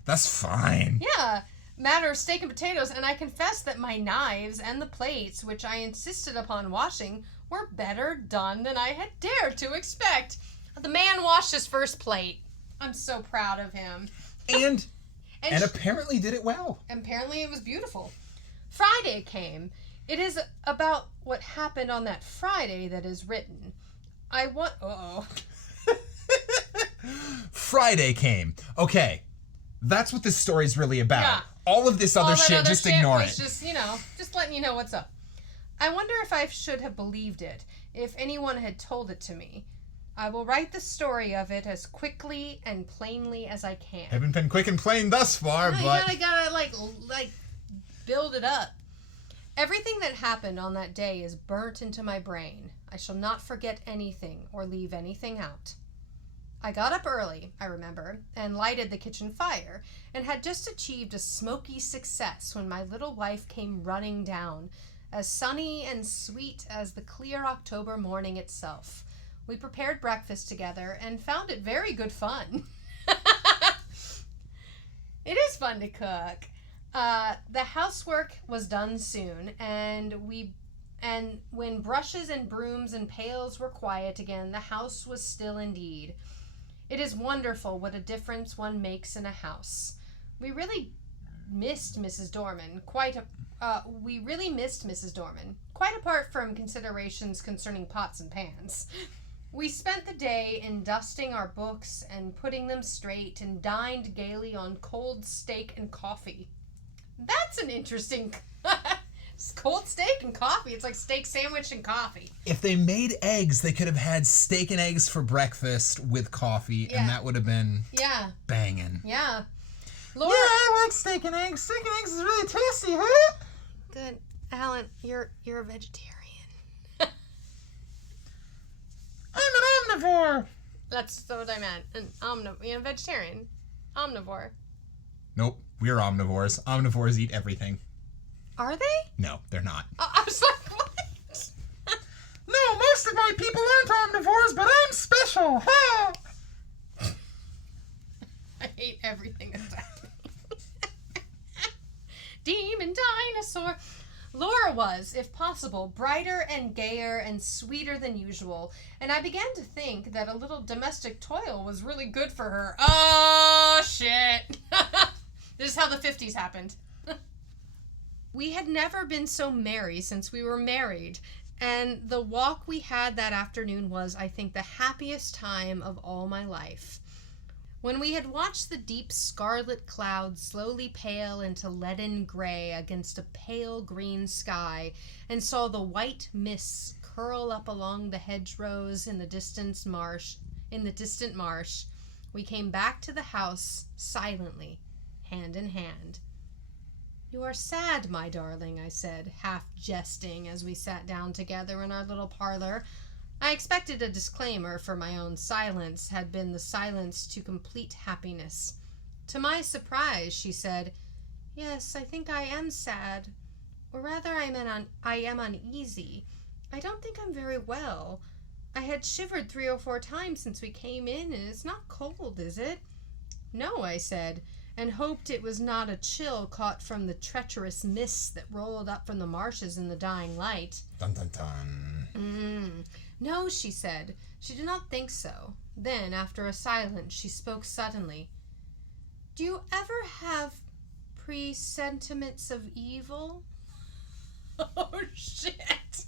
that's fine. Yeah, matter of steak and potatoes, and I confess that my knives and the plates, which I insisted upon washing, were better done than I had dared to expect. The man washed his first plate. I'm so proud of him. And apparently did it well. Apparently it was beautiful. Friday came. It is about what happened on that Friday that is written. Friday came. Okay. That's what this story's really about. Yeah. All of this other shit, other just shit ignore was it. Just letting you know what's up. I wonder if I should have believed it, if anyone had told it to me. I will write the story of it as quickly and plainly as I can. Haven't been quick and plain thus far, No, but... you gotta like build it up. Everything that happened on that day is burnt into my brain. I shall not forget anything or leave anything out. I got up early, I remember, and lighted the kitchen fire, and had just achieved a smoky success when my little wife came running down, as sunny and sweet as the clear October morning itself. We prepared breakfast together and found it very good fun. It is fun to cook. The housework was done soon, and when brushes and brooms and pails were quiet again, the house was still indeed. It is wonderful what a difference one makes in a house. We really missed Mrs. Dorman, quite apart from considerations concerning pots and pans. We spent the day in dusting our books and putting them straight, and dined gaily on cold steak and coffee. That's an interesting... Cold steak and coffee. It's like steak sandwich and coffee. If they made eggs, they could have had steak and eggs for breakfast with coffee, and that would have been banging. Yeah. Laura, Yeah, I like steak and eggs. Steak and eggs is really tasty, huh? good. Alan, you're a vegetarian. I'm an omnivore. That's what I meant. A vegetarian. Omnivore. Nope, we're omnivores. Omnivores eat everything. Are they? No, they're not. I was like, what? No, most of my people aren't omnivores, but I'm special, huh? I hate everything that's happening. Demon Dinosaur. Laura was, if possible, brighter and gayer and sweeter than usual, and I began to think that a little domestic toil was really good for her. Oh, shit. This is how the 50s happened. We had never been so merry since we were married, And the walk we had that afternoon was, I think, the happiest time of all my life. When we had watched the deep scarlet clouds slowly pale into leaden gray against a pale green sky, and saw the white mists curl up along the hedgerows in the distant marsh, we came back to the house silently, hand in hand. "You are sad, my darling," I said, half jesting, as we sat down together in our little parlor. I expected a disclaimer, for my own silence had been the silence to complete happiness. To my surprise, she said, "Yes, I think I am sad. Or rather, I am uneasy. I don't think I'm very well. I had shivered 3 or 4 times since we came in, and it's not cold, is it?" "No," I said, and hoped it was not a chill caught from the treacherous mists that rolled up from the marshes in the dying light. Dun dun dun. "No," she said. She did not think so. Then, after a silence, she spoke suddenly. "Do you ever have presentiments of evil?" Oh, shit.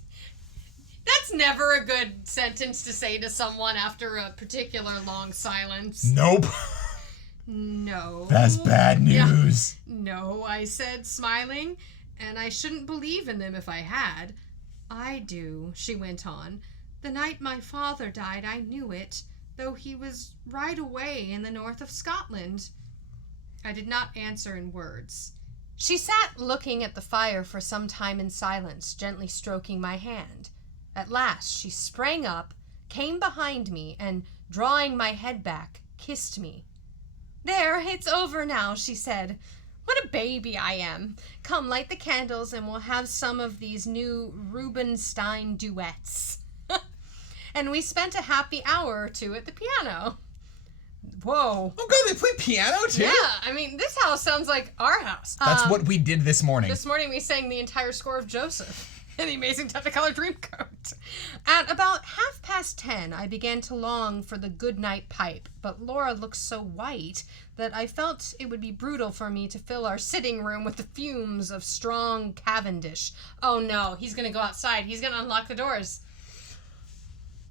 That's never a good sentence to say to someone after a particular long silence. Nope. "No." That's bad news. Yeah. "No," I said, smiling, "and I shouldn't believe in them if I had." "I do," she went on. "The night my father died, I knew it, though he was right away in the north of Scotland." I did not answer in words. She sat looking at the fire for some time in silence, gently stroking my hand. At last she sprang up, came behind me, and, drawing my head back, kissed me. "There, it's over now," she said. "What a baby I am. Come, light the candles, and we'll have some of these new Rubinstein duets." And we spent a happy hour or 2 at the piano. Whoa. Oh, God, they play piano, too? Yeah, I mean, this house sounds like our house. That's what we did this morning. This morning we sang the entire score of Joseph and the Amazing Technicolor Dreamcoat. At about 10:30, I began to long for the good-night pipe, but Laura looked so white that I felt it would be brutal for me to fill our sitting room with the fumes of strong Cavendish. Oh no, he's gonna go outside. He's gonna unlock the doors.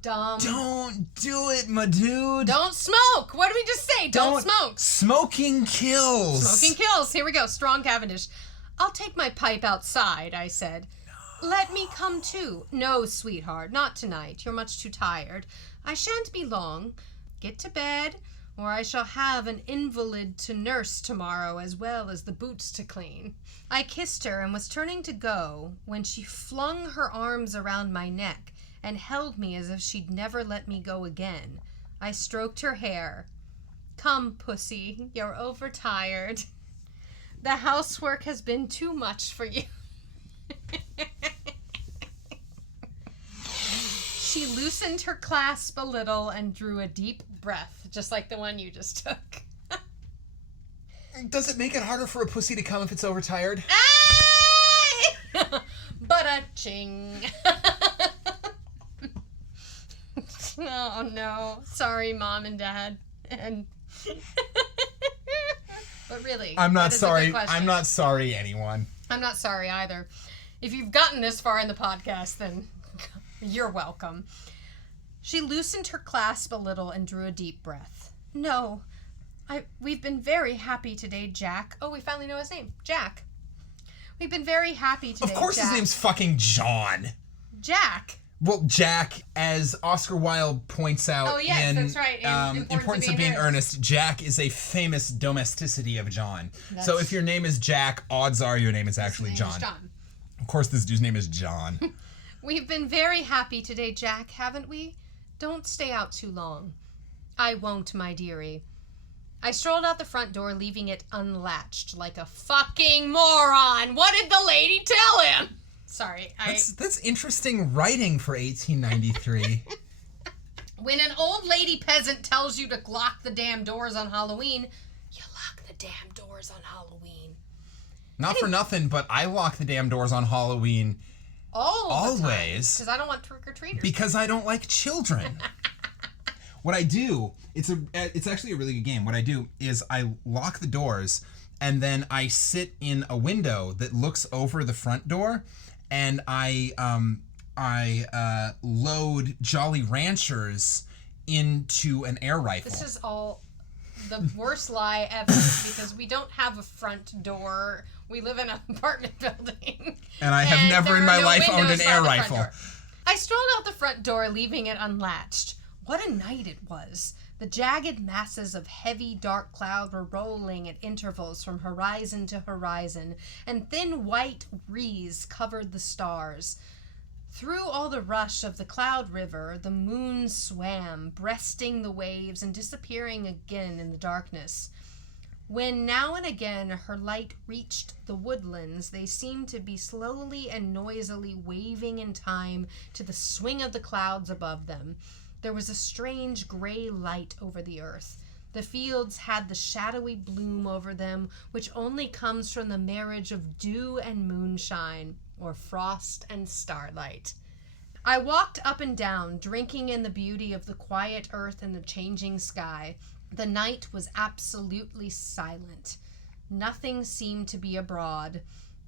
Dumb. Don't do it, my dude. Don't smoke. What did we just say? Don't smoke. Smoking kills. Smoking kills. Here we go. Strong Cavendish. "I'll take my pipe outside," I said. No. "Let me come too." "No, sweetheart, not tonight. You're much too tired. I shan't be long. Get to bed, or I shall have an invalid to nurse tomorrow as well as the boots to clean." I kissed her and was turning to go when she flung her arms around my neck and held me as if she'd never let me go again. I stroked her hair. "Come, pussy, you're overtired. The housework has been too much for you." She loosened her clasp a little and drew a deep breath, just like the one you just took. Does it make it harder for a pussy to come if it's overtired? Ba-da-ching. Oh no. Sorry, Mom and Dad. And but really, I'm not that is a sorry. good question. I'm not sorry, anyone. I'm not sorry either. If you've gotten this far in the podcast, then you're welcome. She loosened her clasp a little and drew a deep breath. "No, we've been very happy today, Jack." Oh, we finally know his name. Jack. "We've been very happy today, Of course Jack." his name's fucking John. Jack. Well, Jack, as Oscar Wilde points out in that's right. Importance of Being Earnest, Jack is a famous domesticity of John. So if your name is Jack, odds are your name is actually John. Of course, this dude's name is John. "We've been very happy today, Jack, haven't we? Don't stay out too long." "I won't, my dearie." I strolled out the front door, leaving it unlatched like a fucking moron. What did the lady tell him? Sorry, That's interesting writing for 1893. When an old lady peasant tells you to lock the damn doors on Halloween, you lock the damn doors on Halloween. Not for nothing, but I lock the damn doors on Halloween always. Because I don't want trick-or-treaters. Because I don't like children. What I do, it's actually a really good game. What I do is I lock the doors, and then I sit in a window that looks over the front door, and I I load Jolly Ranchers into an air rifle. This is all the worst lie ever because we don't have a front door. We live in an apartment building. And I have never in my life owned an air rifle. I strolled out the front door, leaving it unlatched. What a night it was. The jagged masses of heavy, dark cloud were rolling at intervals from horizon to horizon, and thin white wreaths covered the stars. Through all the rush of the cloud river, the moon swam, breasting the waves and disappearing again in the darkness. When now and again her light reached the woodlands, they seemed to be slowly and noisily waving in time to the swing of the clouds above them. There was a strange gray light over the earth. The fields had the shadowy bloom over them, which only comes from the marriage of dew and moonshine, or frost and starlight. I walked up and down, drinking in the beauty of the quiet earth and the changing sky. The night was absolutely silent. Nothing seemed to be abroad.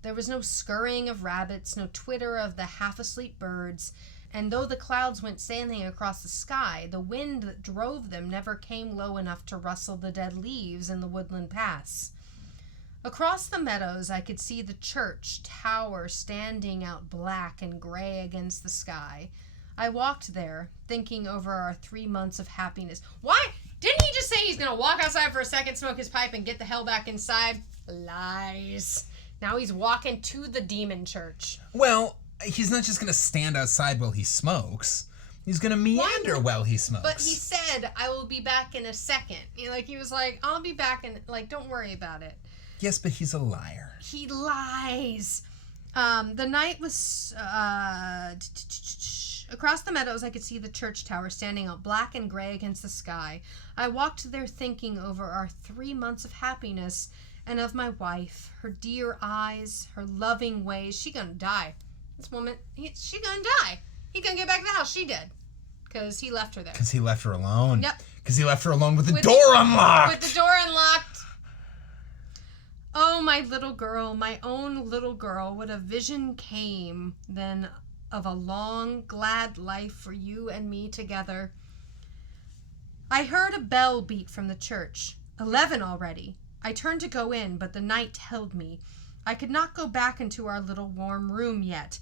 There was no scurrying of rabbits, no twitter of the half-asleep birds, and though the clouds went sailing across the sky, the wind that drove them never came low enough to rustle the dead leaves in the woodland pass. Across the meadows I could see the church tower standing out black and gray against the sky. I walked there, thinking over our 3 months of happiness. Why? Didn't he just say he's going to walk outside for a second, smoke his pipe, and get the hell back inside? Lies. Now he's walking to the demon church. Well, he's not just going to stand outside while he smokes. He's going to meander while he smokes. But he said, I will be back in a second. He was like, I'll be back in, don't worry about it. Yes, but he's a liar. He lies. The night was, across the meadows I could see the church tower standing out black and gray against the sky. I walked there thinking over our 3 months of happiness and of my wife, her dear eyes, her loving ways. She gonna die. This woman, she gonna die. He gonna get back to the house. She did. Because he left her there. Because he left her alone. Yep. Because he left her alone with the door unlocked. With the door unlocked. Oh, my little girl, my own little girl, what a vision came then of a long, glad life for you and me together. I heard a bell beat from the church. 11 already. I turned to go in, but the night held me. I could not go back into our little warm room yet.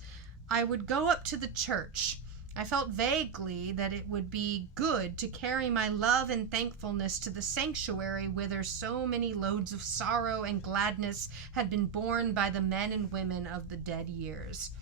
I would go up to the church. I felt vaguely that it would be good to carry my love and thankfulness to the sanctuary whither so many loads of sorrow and gladness had been borne by the men and women of the dead years.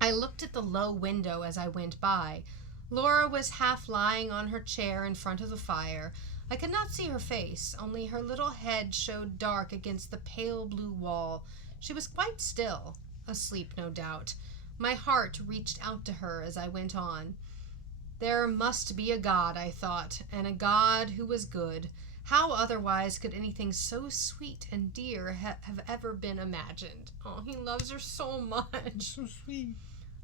I looked at the low window as I went by. Laura was half lying on her chair in front of the fire. I could not see her face, only her little head showed dark against the pale blue wall. She was quite still, asleep no doubt. My heart reached out to her as I went on. There must be a God, I thought, and a God who was good. How otherwise could anything so sweet and dear have ever been imagined? Oh, he loves her so much. So sweet.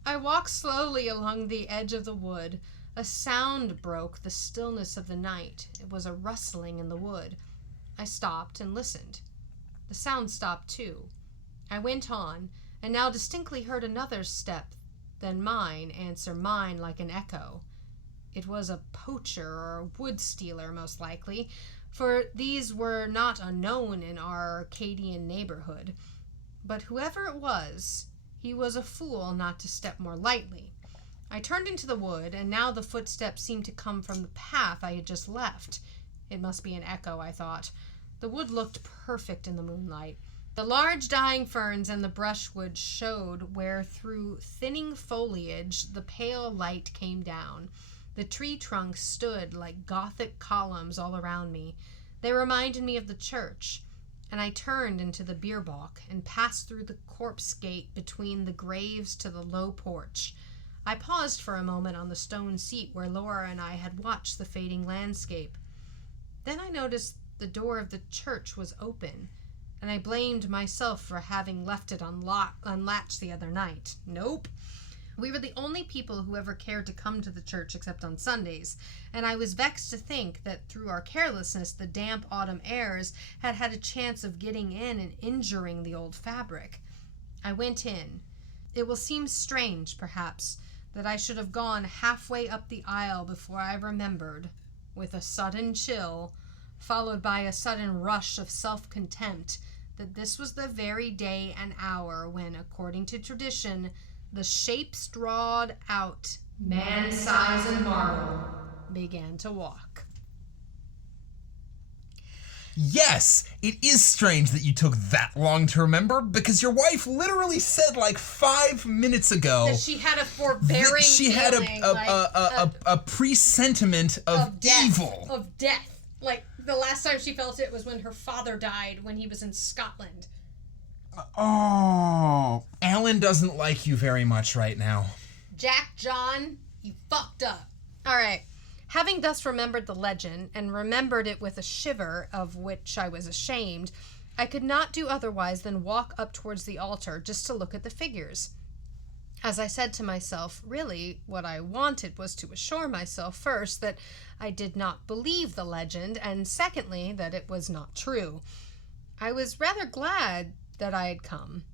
I walked slowly along the edge of the wood. A sound broke the stillness of the night. It was a rustling in the wood. I stopped and listened. The sound stopped too. I went on, and now distinctly heard another step than mine answer mine like an echo. It was a poacher or a wood stealer, most likely, for these were not unknown in our Arcadian neighborhood. But whoever it was, he was a fool not to step more lightly. I turned into the wood, and now the footsteps seemed to come from the path I had just left. It must be an echo, I thought. The wood looked perfect in the moonlight. The large dying ferns and the brushwood showed where through thinning foliage the pale light came down. The tree trunks stood like Gothic columns all around me. They reminded me of the church, and I turned into the beer balk and passed through the corpse gate between the graves to the low porch. I paused for a moment on the stone seat where Laura and I had watched the fading landscape. Then I noticed the door of the church was open, and I blamed myself for having left it unlatched the other night. Nope. We were the only people who ever cared to come to the church except on Sundays, and I was vexed to think that through our carelessness the damp autumn airs had a chance of getting in and injuring the old fabric. I went in. It will seem strange, perhaps, that I should have gone halfway up the aisle before I remembered, with a sudden chill, followed by a sudden rush of self-contempt, that this was the very day and hour when, according to tradition, the shapes drawed out, man size and marble, began to walk. Yes, it is strange that you took that long to remember, because your wife literally said like 5 minutes ago That she had a forbearing she had feeling, a presentiment of death, evil. Of death. Like, the last time she felt it was when her father died when he was in Scotland. Oh, Alan doesn't like you very much right now. Jack John, you fucked up. All right. Having thus remembered the legend, and remembered it with a shiver of which I was ashamed, I could not do otherwise than walk up towards the altar just to look at the figures. As I said to myself, really, what I wanted was to assure myself, first, that I did not believe the legend, and secondly, that it was not true. I was rather glad that I had come.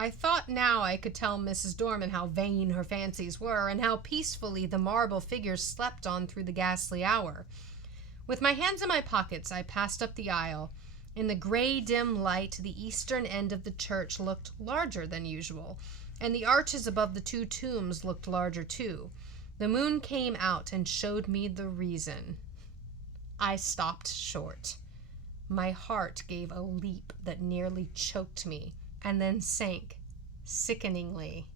I thought now I could tell Mrs. Dorman how vain her fancies were, and how peacefully the marble figures slept on through the ghastly hour. With my hands in my pockets, I passed up the aisle. In the gray, dim light, the eastern end of the church looked larger than usual, and the arches above the 2 tombs looked larger too. The moon came out and showed me the reason. I stopped short. My heart gave a leap that nearly choked me, and then sank, sickeningly.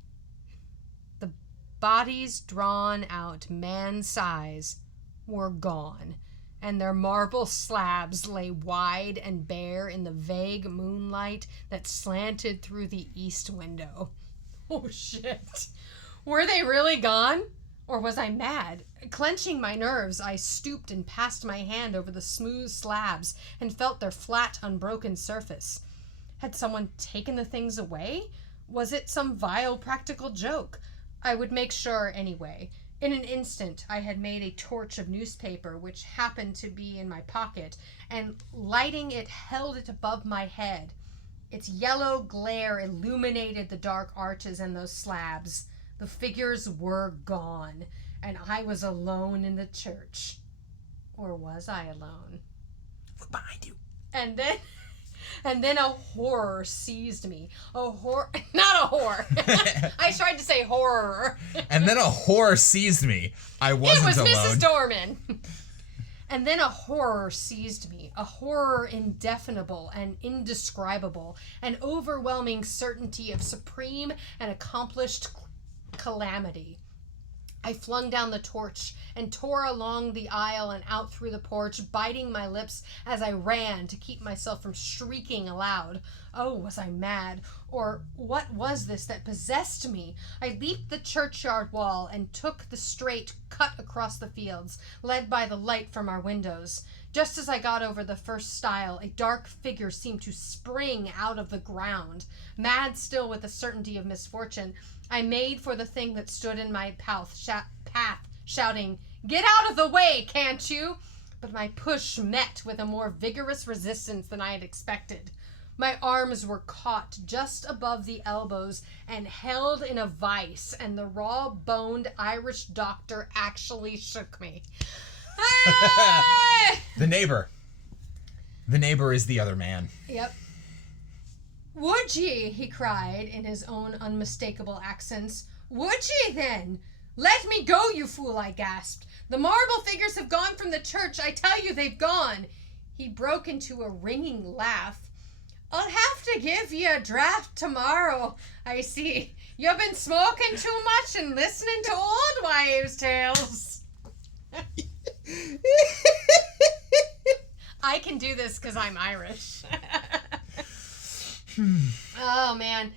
The bodies drawn out man-size were gone, and their marble slabs lay wide and bare in the vague moonlight that slanted through the east window. Oh, shit. Were they really gone? Or was I mad? Clenching my nerves, I stooped and passed my hand over the smooth slabs and felt their flat, unbroken surface. Had someone taken the things away? Was it some vile practical joke? I would make sure anyway. In an instant, I had made a torch of newspaper, which happened to be in my pocket, and lighting it, held it above my head. Its yellow glare illuminated the dark arches and those slabs. The figures were gone, and I was alone in the church. Or was I alone? Look behind you. And then a horror seized me. Not a whore. I tried to say horror. And then a horror seized me. I wasn't alone. It was Mrs. Dorman. And then a horror seized me, a horror indefinable and indescribable, an overwhelming certainty of supreme and accomplished calamity. I flung down the torch and tore along the aisle and out through the porch, biting my lips as I ran to keep myself from shrieking aloud. Oh, was I mad? Or what was this that possessed me? I leaped the churchyard wall and took the straight cut across the fields, led by the light from our windows. Just as I got over the first stile, a dark figure seemed to spring out of the ground. Mad still with the certainty of misfortune, I made for the thing that stood in my path, shouting, "Get out of the way, can't you?" But my push met with a more vigorous resistance than I had expected. My arms were caught just above the elbows and held in a vice, and the raw-boned Irish doctor actually shook me. The neighbor. The neighbor is the other man. Yep. "Would ye?" he cried in his own unmistakable accents. "Would ye, then? Let me go, you fool," I gasped. "The marble figures have gone from the church. I tell you, they've gone." He broke into a ringing laugh. "I'll have to give ye a draft tomorrow. I see. You've been smoking too much and listening to old wives' tales." I can do this because I'm Irish. Oh, man.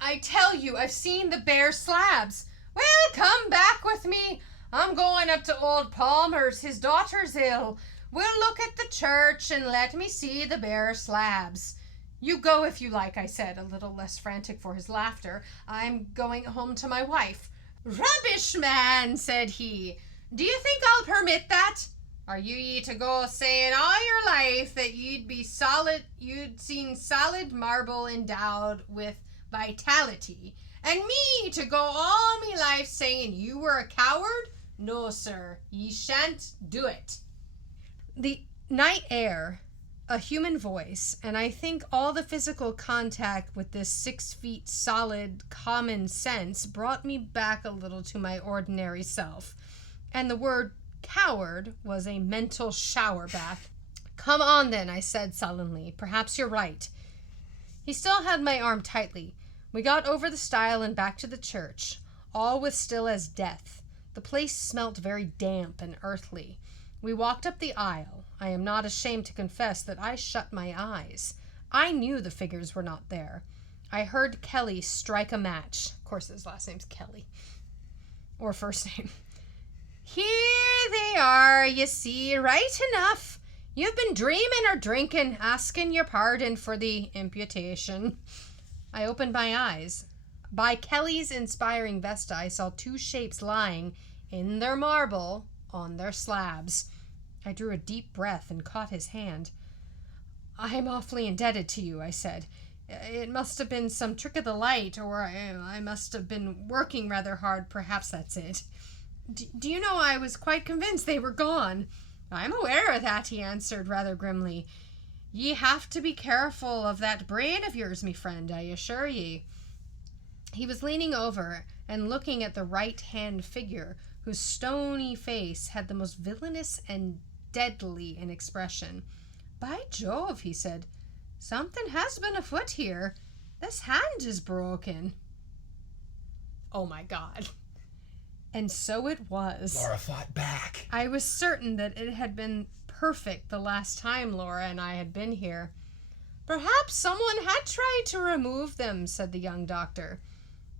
"I tell you, I've seen the bare slabs." "Well, come back with me. I'm going up to old Palmer's. His daughter's ill. We'll look at the church and let me see the bare slabs." "You go if you like," I said, a little less frantic for his laughter. "I'm going home to my wife." "Rubbish, man," said he. "Do you think I'll permit that? Are you to go saying all your life that you'd seen solid marble endowed with vitality, And me to go all me life saying you were a coward? No, sir, ye shan't do it. The night air, a human voice, and I think all the physical contact with this 6 feet solid common sense brought me back a little to my ordinary self. And the word coward was a mental shower bath. Come on then, I said sullenly. Perhaps you're right. He still had my arm tightly. We got over the stile and back to the church. All was still as death. The place smelt very damp and earthly. We walked up the aisle. I am not ashamed to confess that I shut my eyes. I knew the figures were not there. I heard Kelly strike a match. Of course, his last name's Kelly. Or first name. Here they are, you see, right enough. You've been dreaming or drinking, asking your pardon for the imputation. I opened my eyes. By Kelly's inspiring vesta, I saw 2 shapes lying in their marble on their slabs. I drew a deep breath and caught his hand. I'm awfully indebted to you, I said. It must have been some trick of the light, or I must have been working rather hard. Perhaps that's it. Do you know, I was quite convinced they were gone. I'm aware of that, he answered rather grimly. Ye have to be careful of that brain of yours, me friend, I assure ye. He was leaning over and looking at the right-hand figure, whose stony face had the most villainous and deadly an expression. By Jove, he said, something has been afoot here. This hand is broken. Oh my God. And so it was. Laura fought back. I was certain that it had been perfect the last time Laura and I had been here. Perhaps someone had tried to remove them, said the young doctor.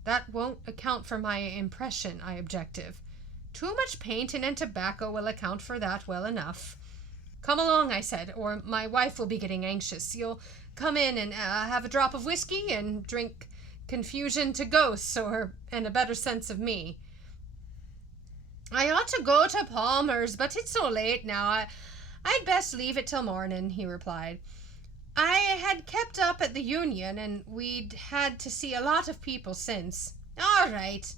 That won't account for my impression, I objected. Too much painting and tobacco will account for that well enough. Come along, I said, or my wife will be getting anxious. You'll come in and have a drop of whiskey and drink confusion to ghosts and a better sense of me. I ought to go to Palmer's, but it's so late now. I'd best leave it till morning, he replied. I had kept up at the Union, and we'd had to see a lot of people since. All right,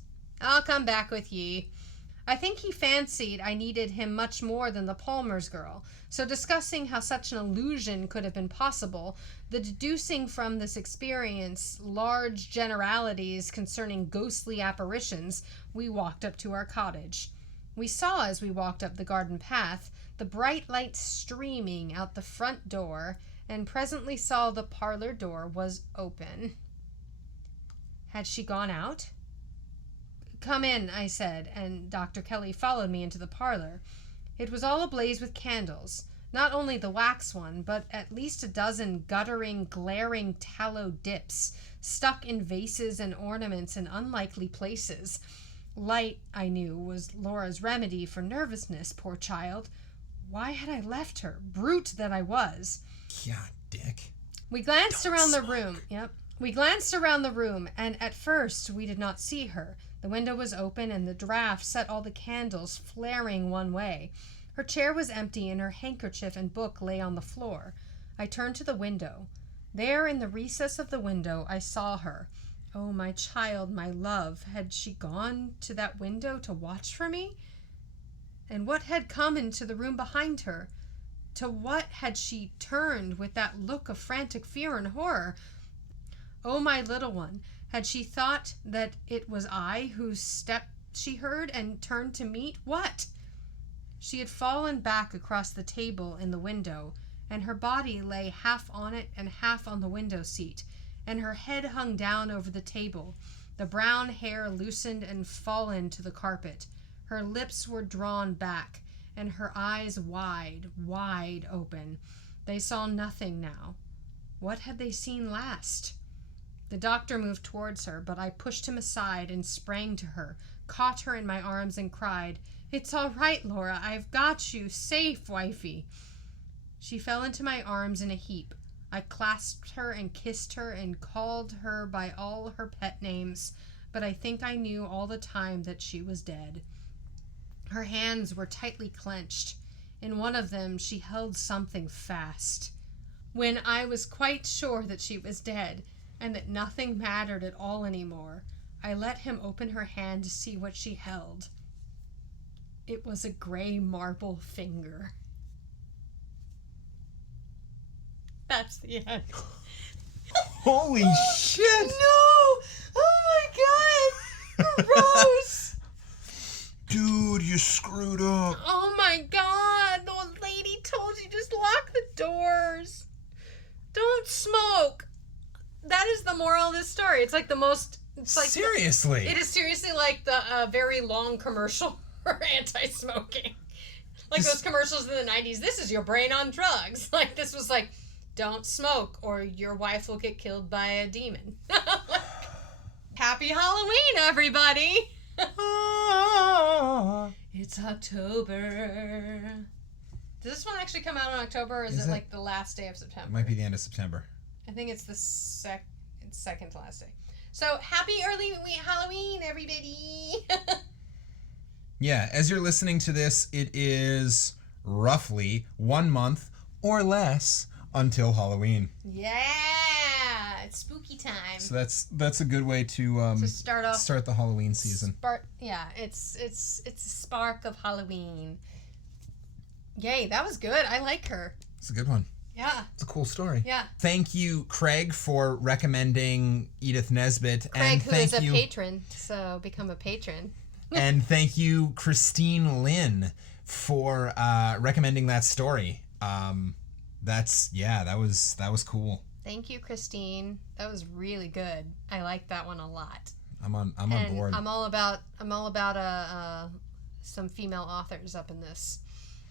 I'll come back with ye. I think he fancied I needed him much more than the Palmer's girl, so discussing how such an illusion could have been possible, the deducing from this experience large generalities concerning ghostly apparitions, we walked up to our cottage. We saw, as we walked up the garden path, the bright light streaming out the front door, and presently saw the parlor door was open. Had she gone out? Come in, I said, and Dr. Kelly followed me into the parlor. It was all ablaze with candles, not only the wax one, but at least a dozen guttering, glaring tallow dips, stuck in vases and ornaments in unlikely places. Light, I knew, was Laura's remedy for nervousness, poor child. Why had I left her, brute that I was? Yeah, Dick. We glanced around the room. We glanced around the room, and at first we did not see her. The window was open, and the draught set all the candles flaring one way. Her chair was empty, and her handkerchief and book lay on the floor. I turned to the window. There, in the recess of the window, I saw her. Oh, my child, my love, had she gone to that window to watch for me? And what had come into the room behind her? To what had she turned with that look of frantic fear and horror? Oh, my little one, had she thought that it was I whose step she heard and turned to meet? What? She had fallen back across the table in the window, and her body lay half on it and half on the window seat, and her head hung down over the table, the brown hair loosened and fallen to the carpet. Her lips were drawn back, and her eyes wide, wide open. They saw nothing now. What had they seen last? The doctor moved towards her, but I pushed him aside and sprang to her, caught her in my arms, and cried, "It's all right, Laura. I've got you safe, wifey." She fell into my arms in a heap. I clasped her and kissed her and called her by all her pet names, but I think I knew all the time that she was dead. Her hands were tightly clenched. In one of them she held something fast. When I was quite sure that she was dead, and that nothing mattered at all anymore, I let him open her hand to see what she held. It was a gray marble finger. That's the end. Holy shit! No! Oh my god! Gross! Dude, you screwed up. Oh my god! The old lady told you just lock the doors. Don't smoke. That is the moral of this story. It's like the most. It's like Seriously. It is seriously like the very long commercial for anti-smoking. Like those commercials in the 90s. This is your brain on drugs. Like this was like, don't smoke or your wife will get killed by a demon. Happy Halloween, everybody. It's October. Does this one actually come out in October, or is it like the last day of September? It might be the end of September. I think it's the second to last day. So happy early Halloween, everybody! Yeah, as you're listening to this, it is roughly 1 month or less until Halloween. Yeah, it's spooky time. So that's a good way to start the Halloween season. It's a spark of Halloween. Yay, that was good. I like her. It's a good one. Yeah. It's a cool story. Yeah. Thank you, Craig, for recommending Edith Nesbit. Craig, who is a patron, so become a patron. And thank you, Christine Lynn, for recommending that story. That was cool. Thank you, Christine. That was really good. I like that one a lot. I'm on board. I'm all about some female authors up in this.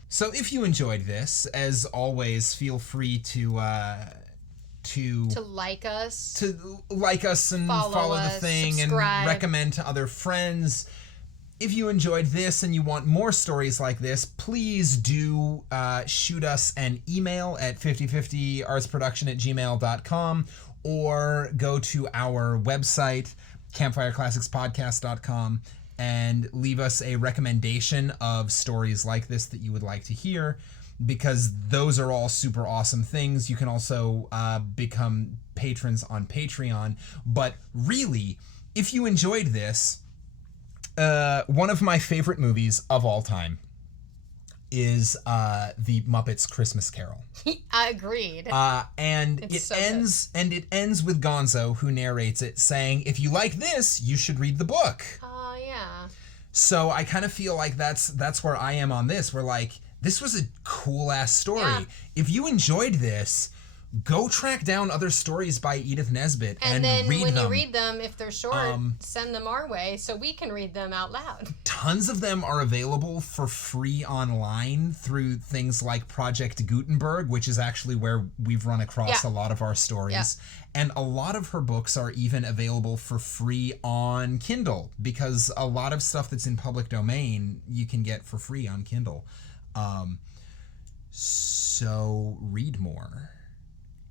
So if you enjoyed this, as always, feel free to like us, and follow the thing, subscribe, and recommend to other friends. If you enjoyed this and you want more stories like this, please do shoot us an email at 5050artsproduction@gmail.com or go to our website, campfireclassicspodcast.com, and leave us a recommendation of stories like this that you would like to hear, because those are all super awesome things. You can also become patrons on Patreon. But really, if you enjoyed this, one of my favorite movies of all time is the Muppets Christmas Carol. Agreed. And it ends with Gonzo, who narrates it, saying, "If you like this, you should read the book." Yeah. So I kind of feel like that's where I am on this. We're like, this was a cool ass story. Yeah. If you enjoyed this, go track down other stories by Edith Nesbit and then read when them. you read them, if they're short, send them our way so we can read them out loud. Tons of them are available for free online through things like Project Gutenberg, which is actually where we've run across a lot of our stories. Yeah. And a lot of her books are even available for free on Kindle, because a lot of stuff that's in public domain you can get for free on Kindle. So read more,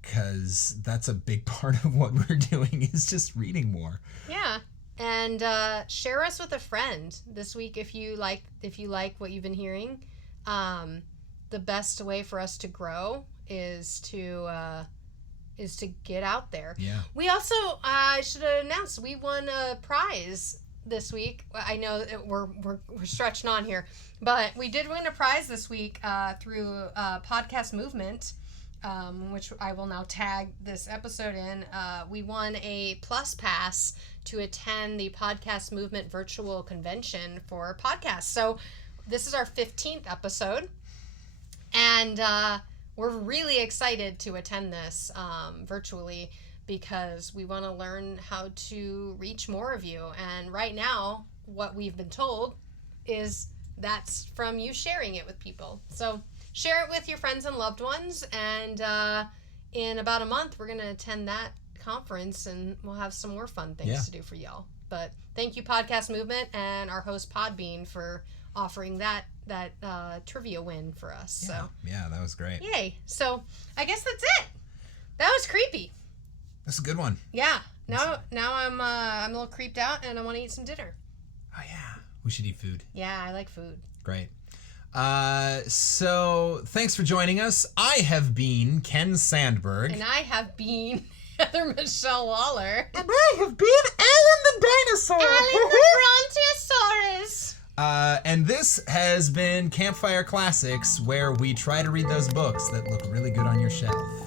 because that's a big part of what we're doing, is just reading more. Yeah. And share us with a friend this week if you like what you've been hearing. The best way for us to grow is to get out there. Yeah. We also I should have announced we won a prize this week. I know that we're stretching on here, but we did win a prize this week through Podcast Movement, which I will now tag this episode in. We won a Plus Pass to attend the Podcast Movement virtual convention for podcasts. So this is our 15th episode, and we're really excited to attend this virtually, because we want to learn how to reach more of you. And right now, what we've been told is that's from you sharing it with people. So share it with your friends and loved ones. And in about a month, we're going to attend that conference, and we'll have some more fun things to do for y'all. But thank you, Podcast Movement, and our host, Podbean, for offering that trivia win for us. Yeah. So Yeah, that was great. yay. So I guess that's it. That was creepy. That's a good one. Yeah. Now I'm a little creeped out, and I want to eat some dinner. Oh yeah, we should eat food. Yeah, I like food. Great. So thanks for joining us. I have been Ken Sandberg. And I have been Heather Michelle Waller. And I have been Alan the Dinosaur. this has been Campfire Classics, where we try to read those books that look really good on your shelf.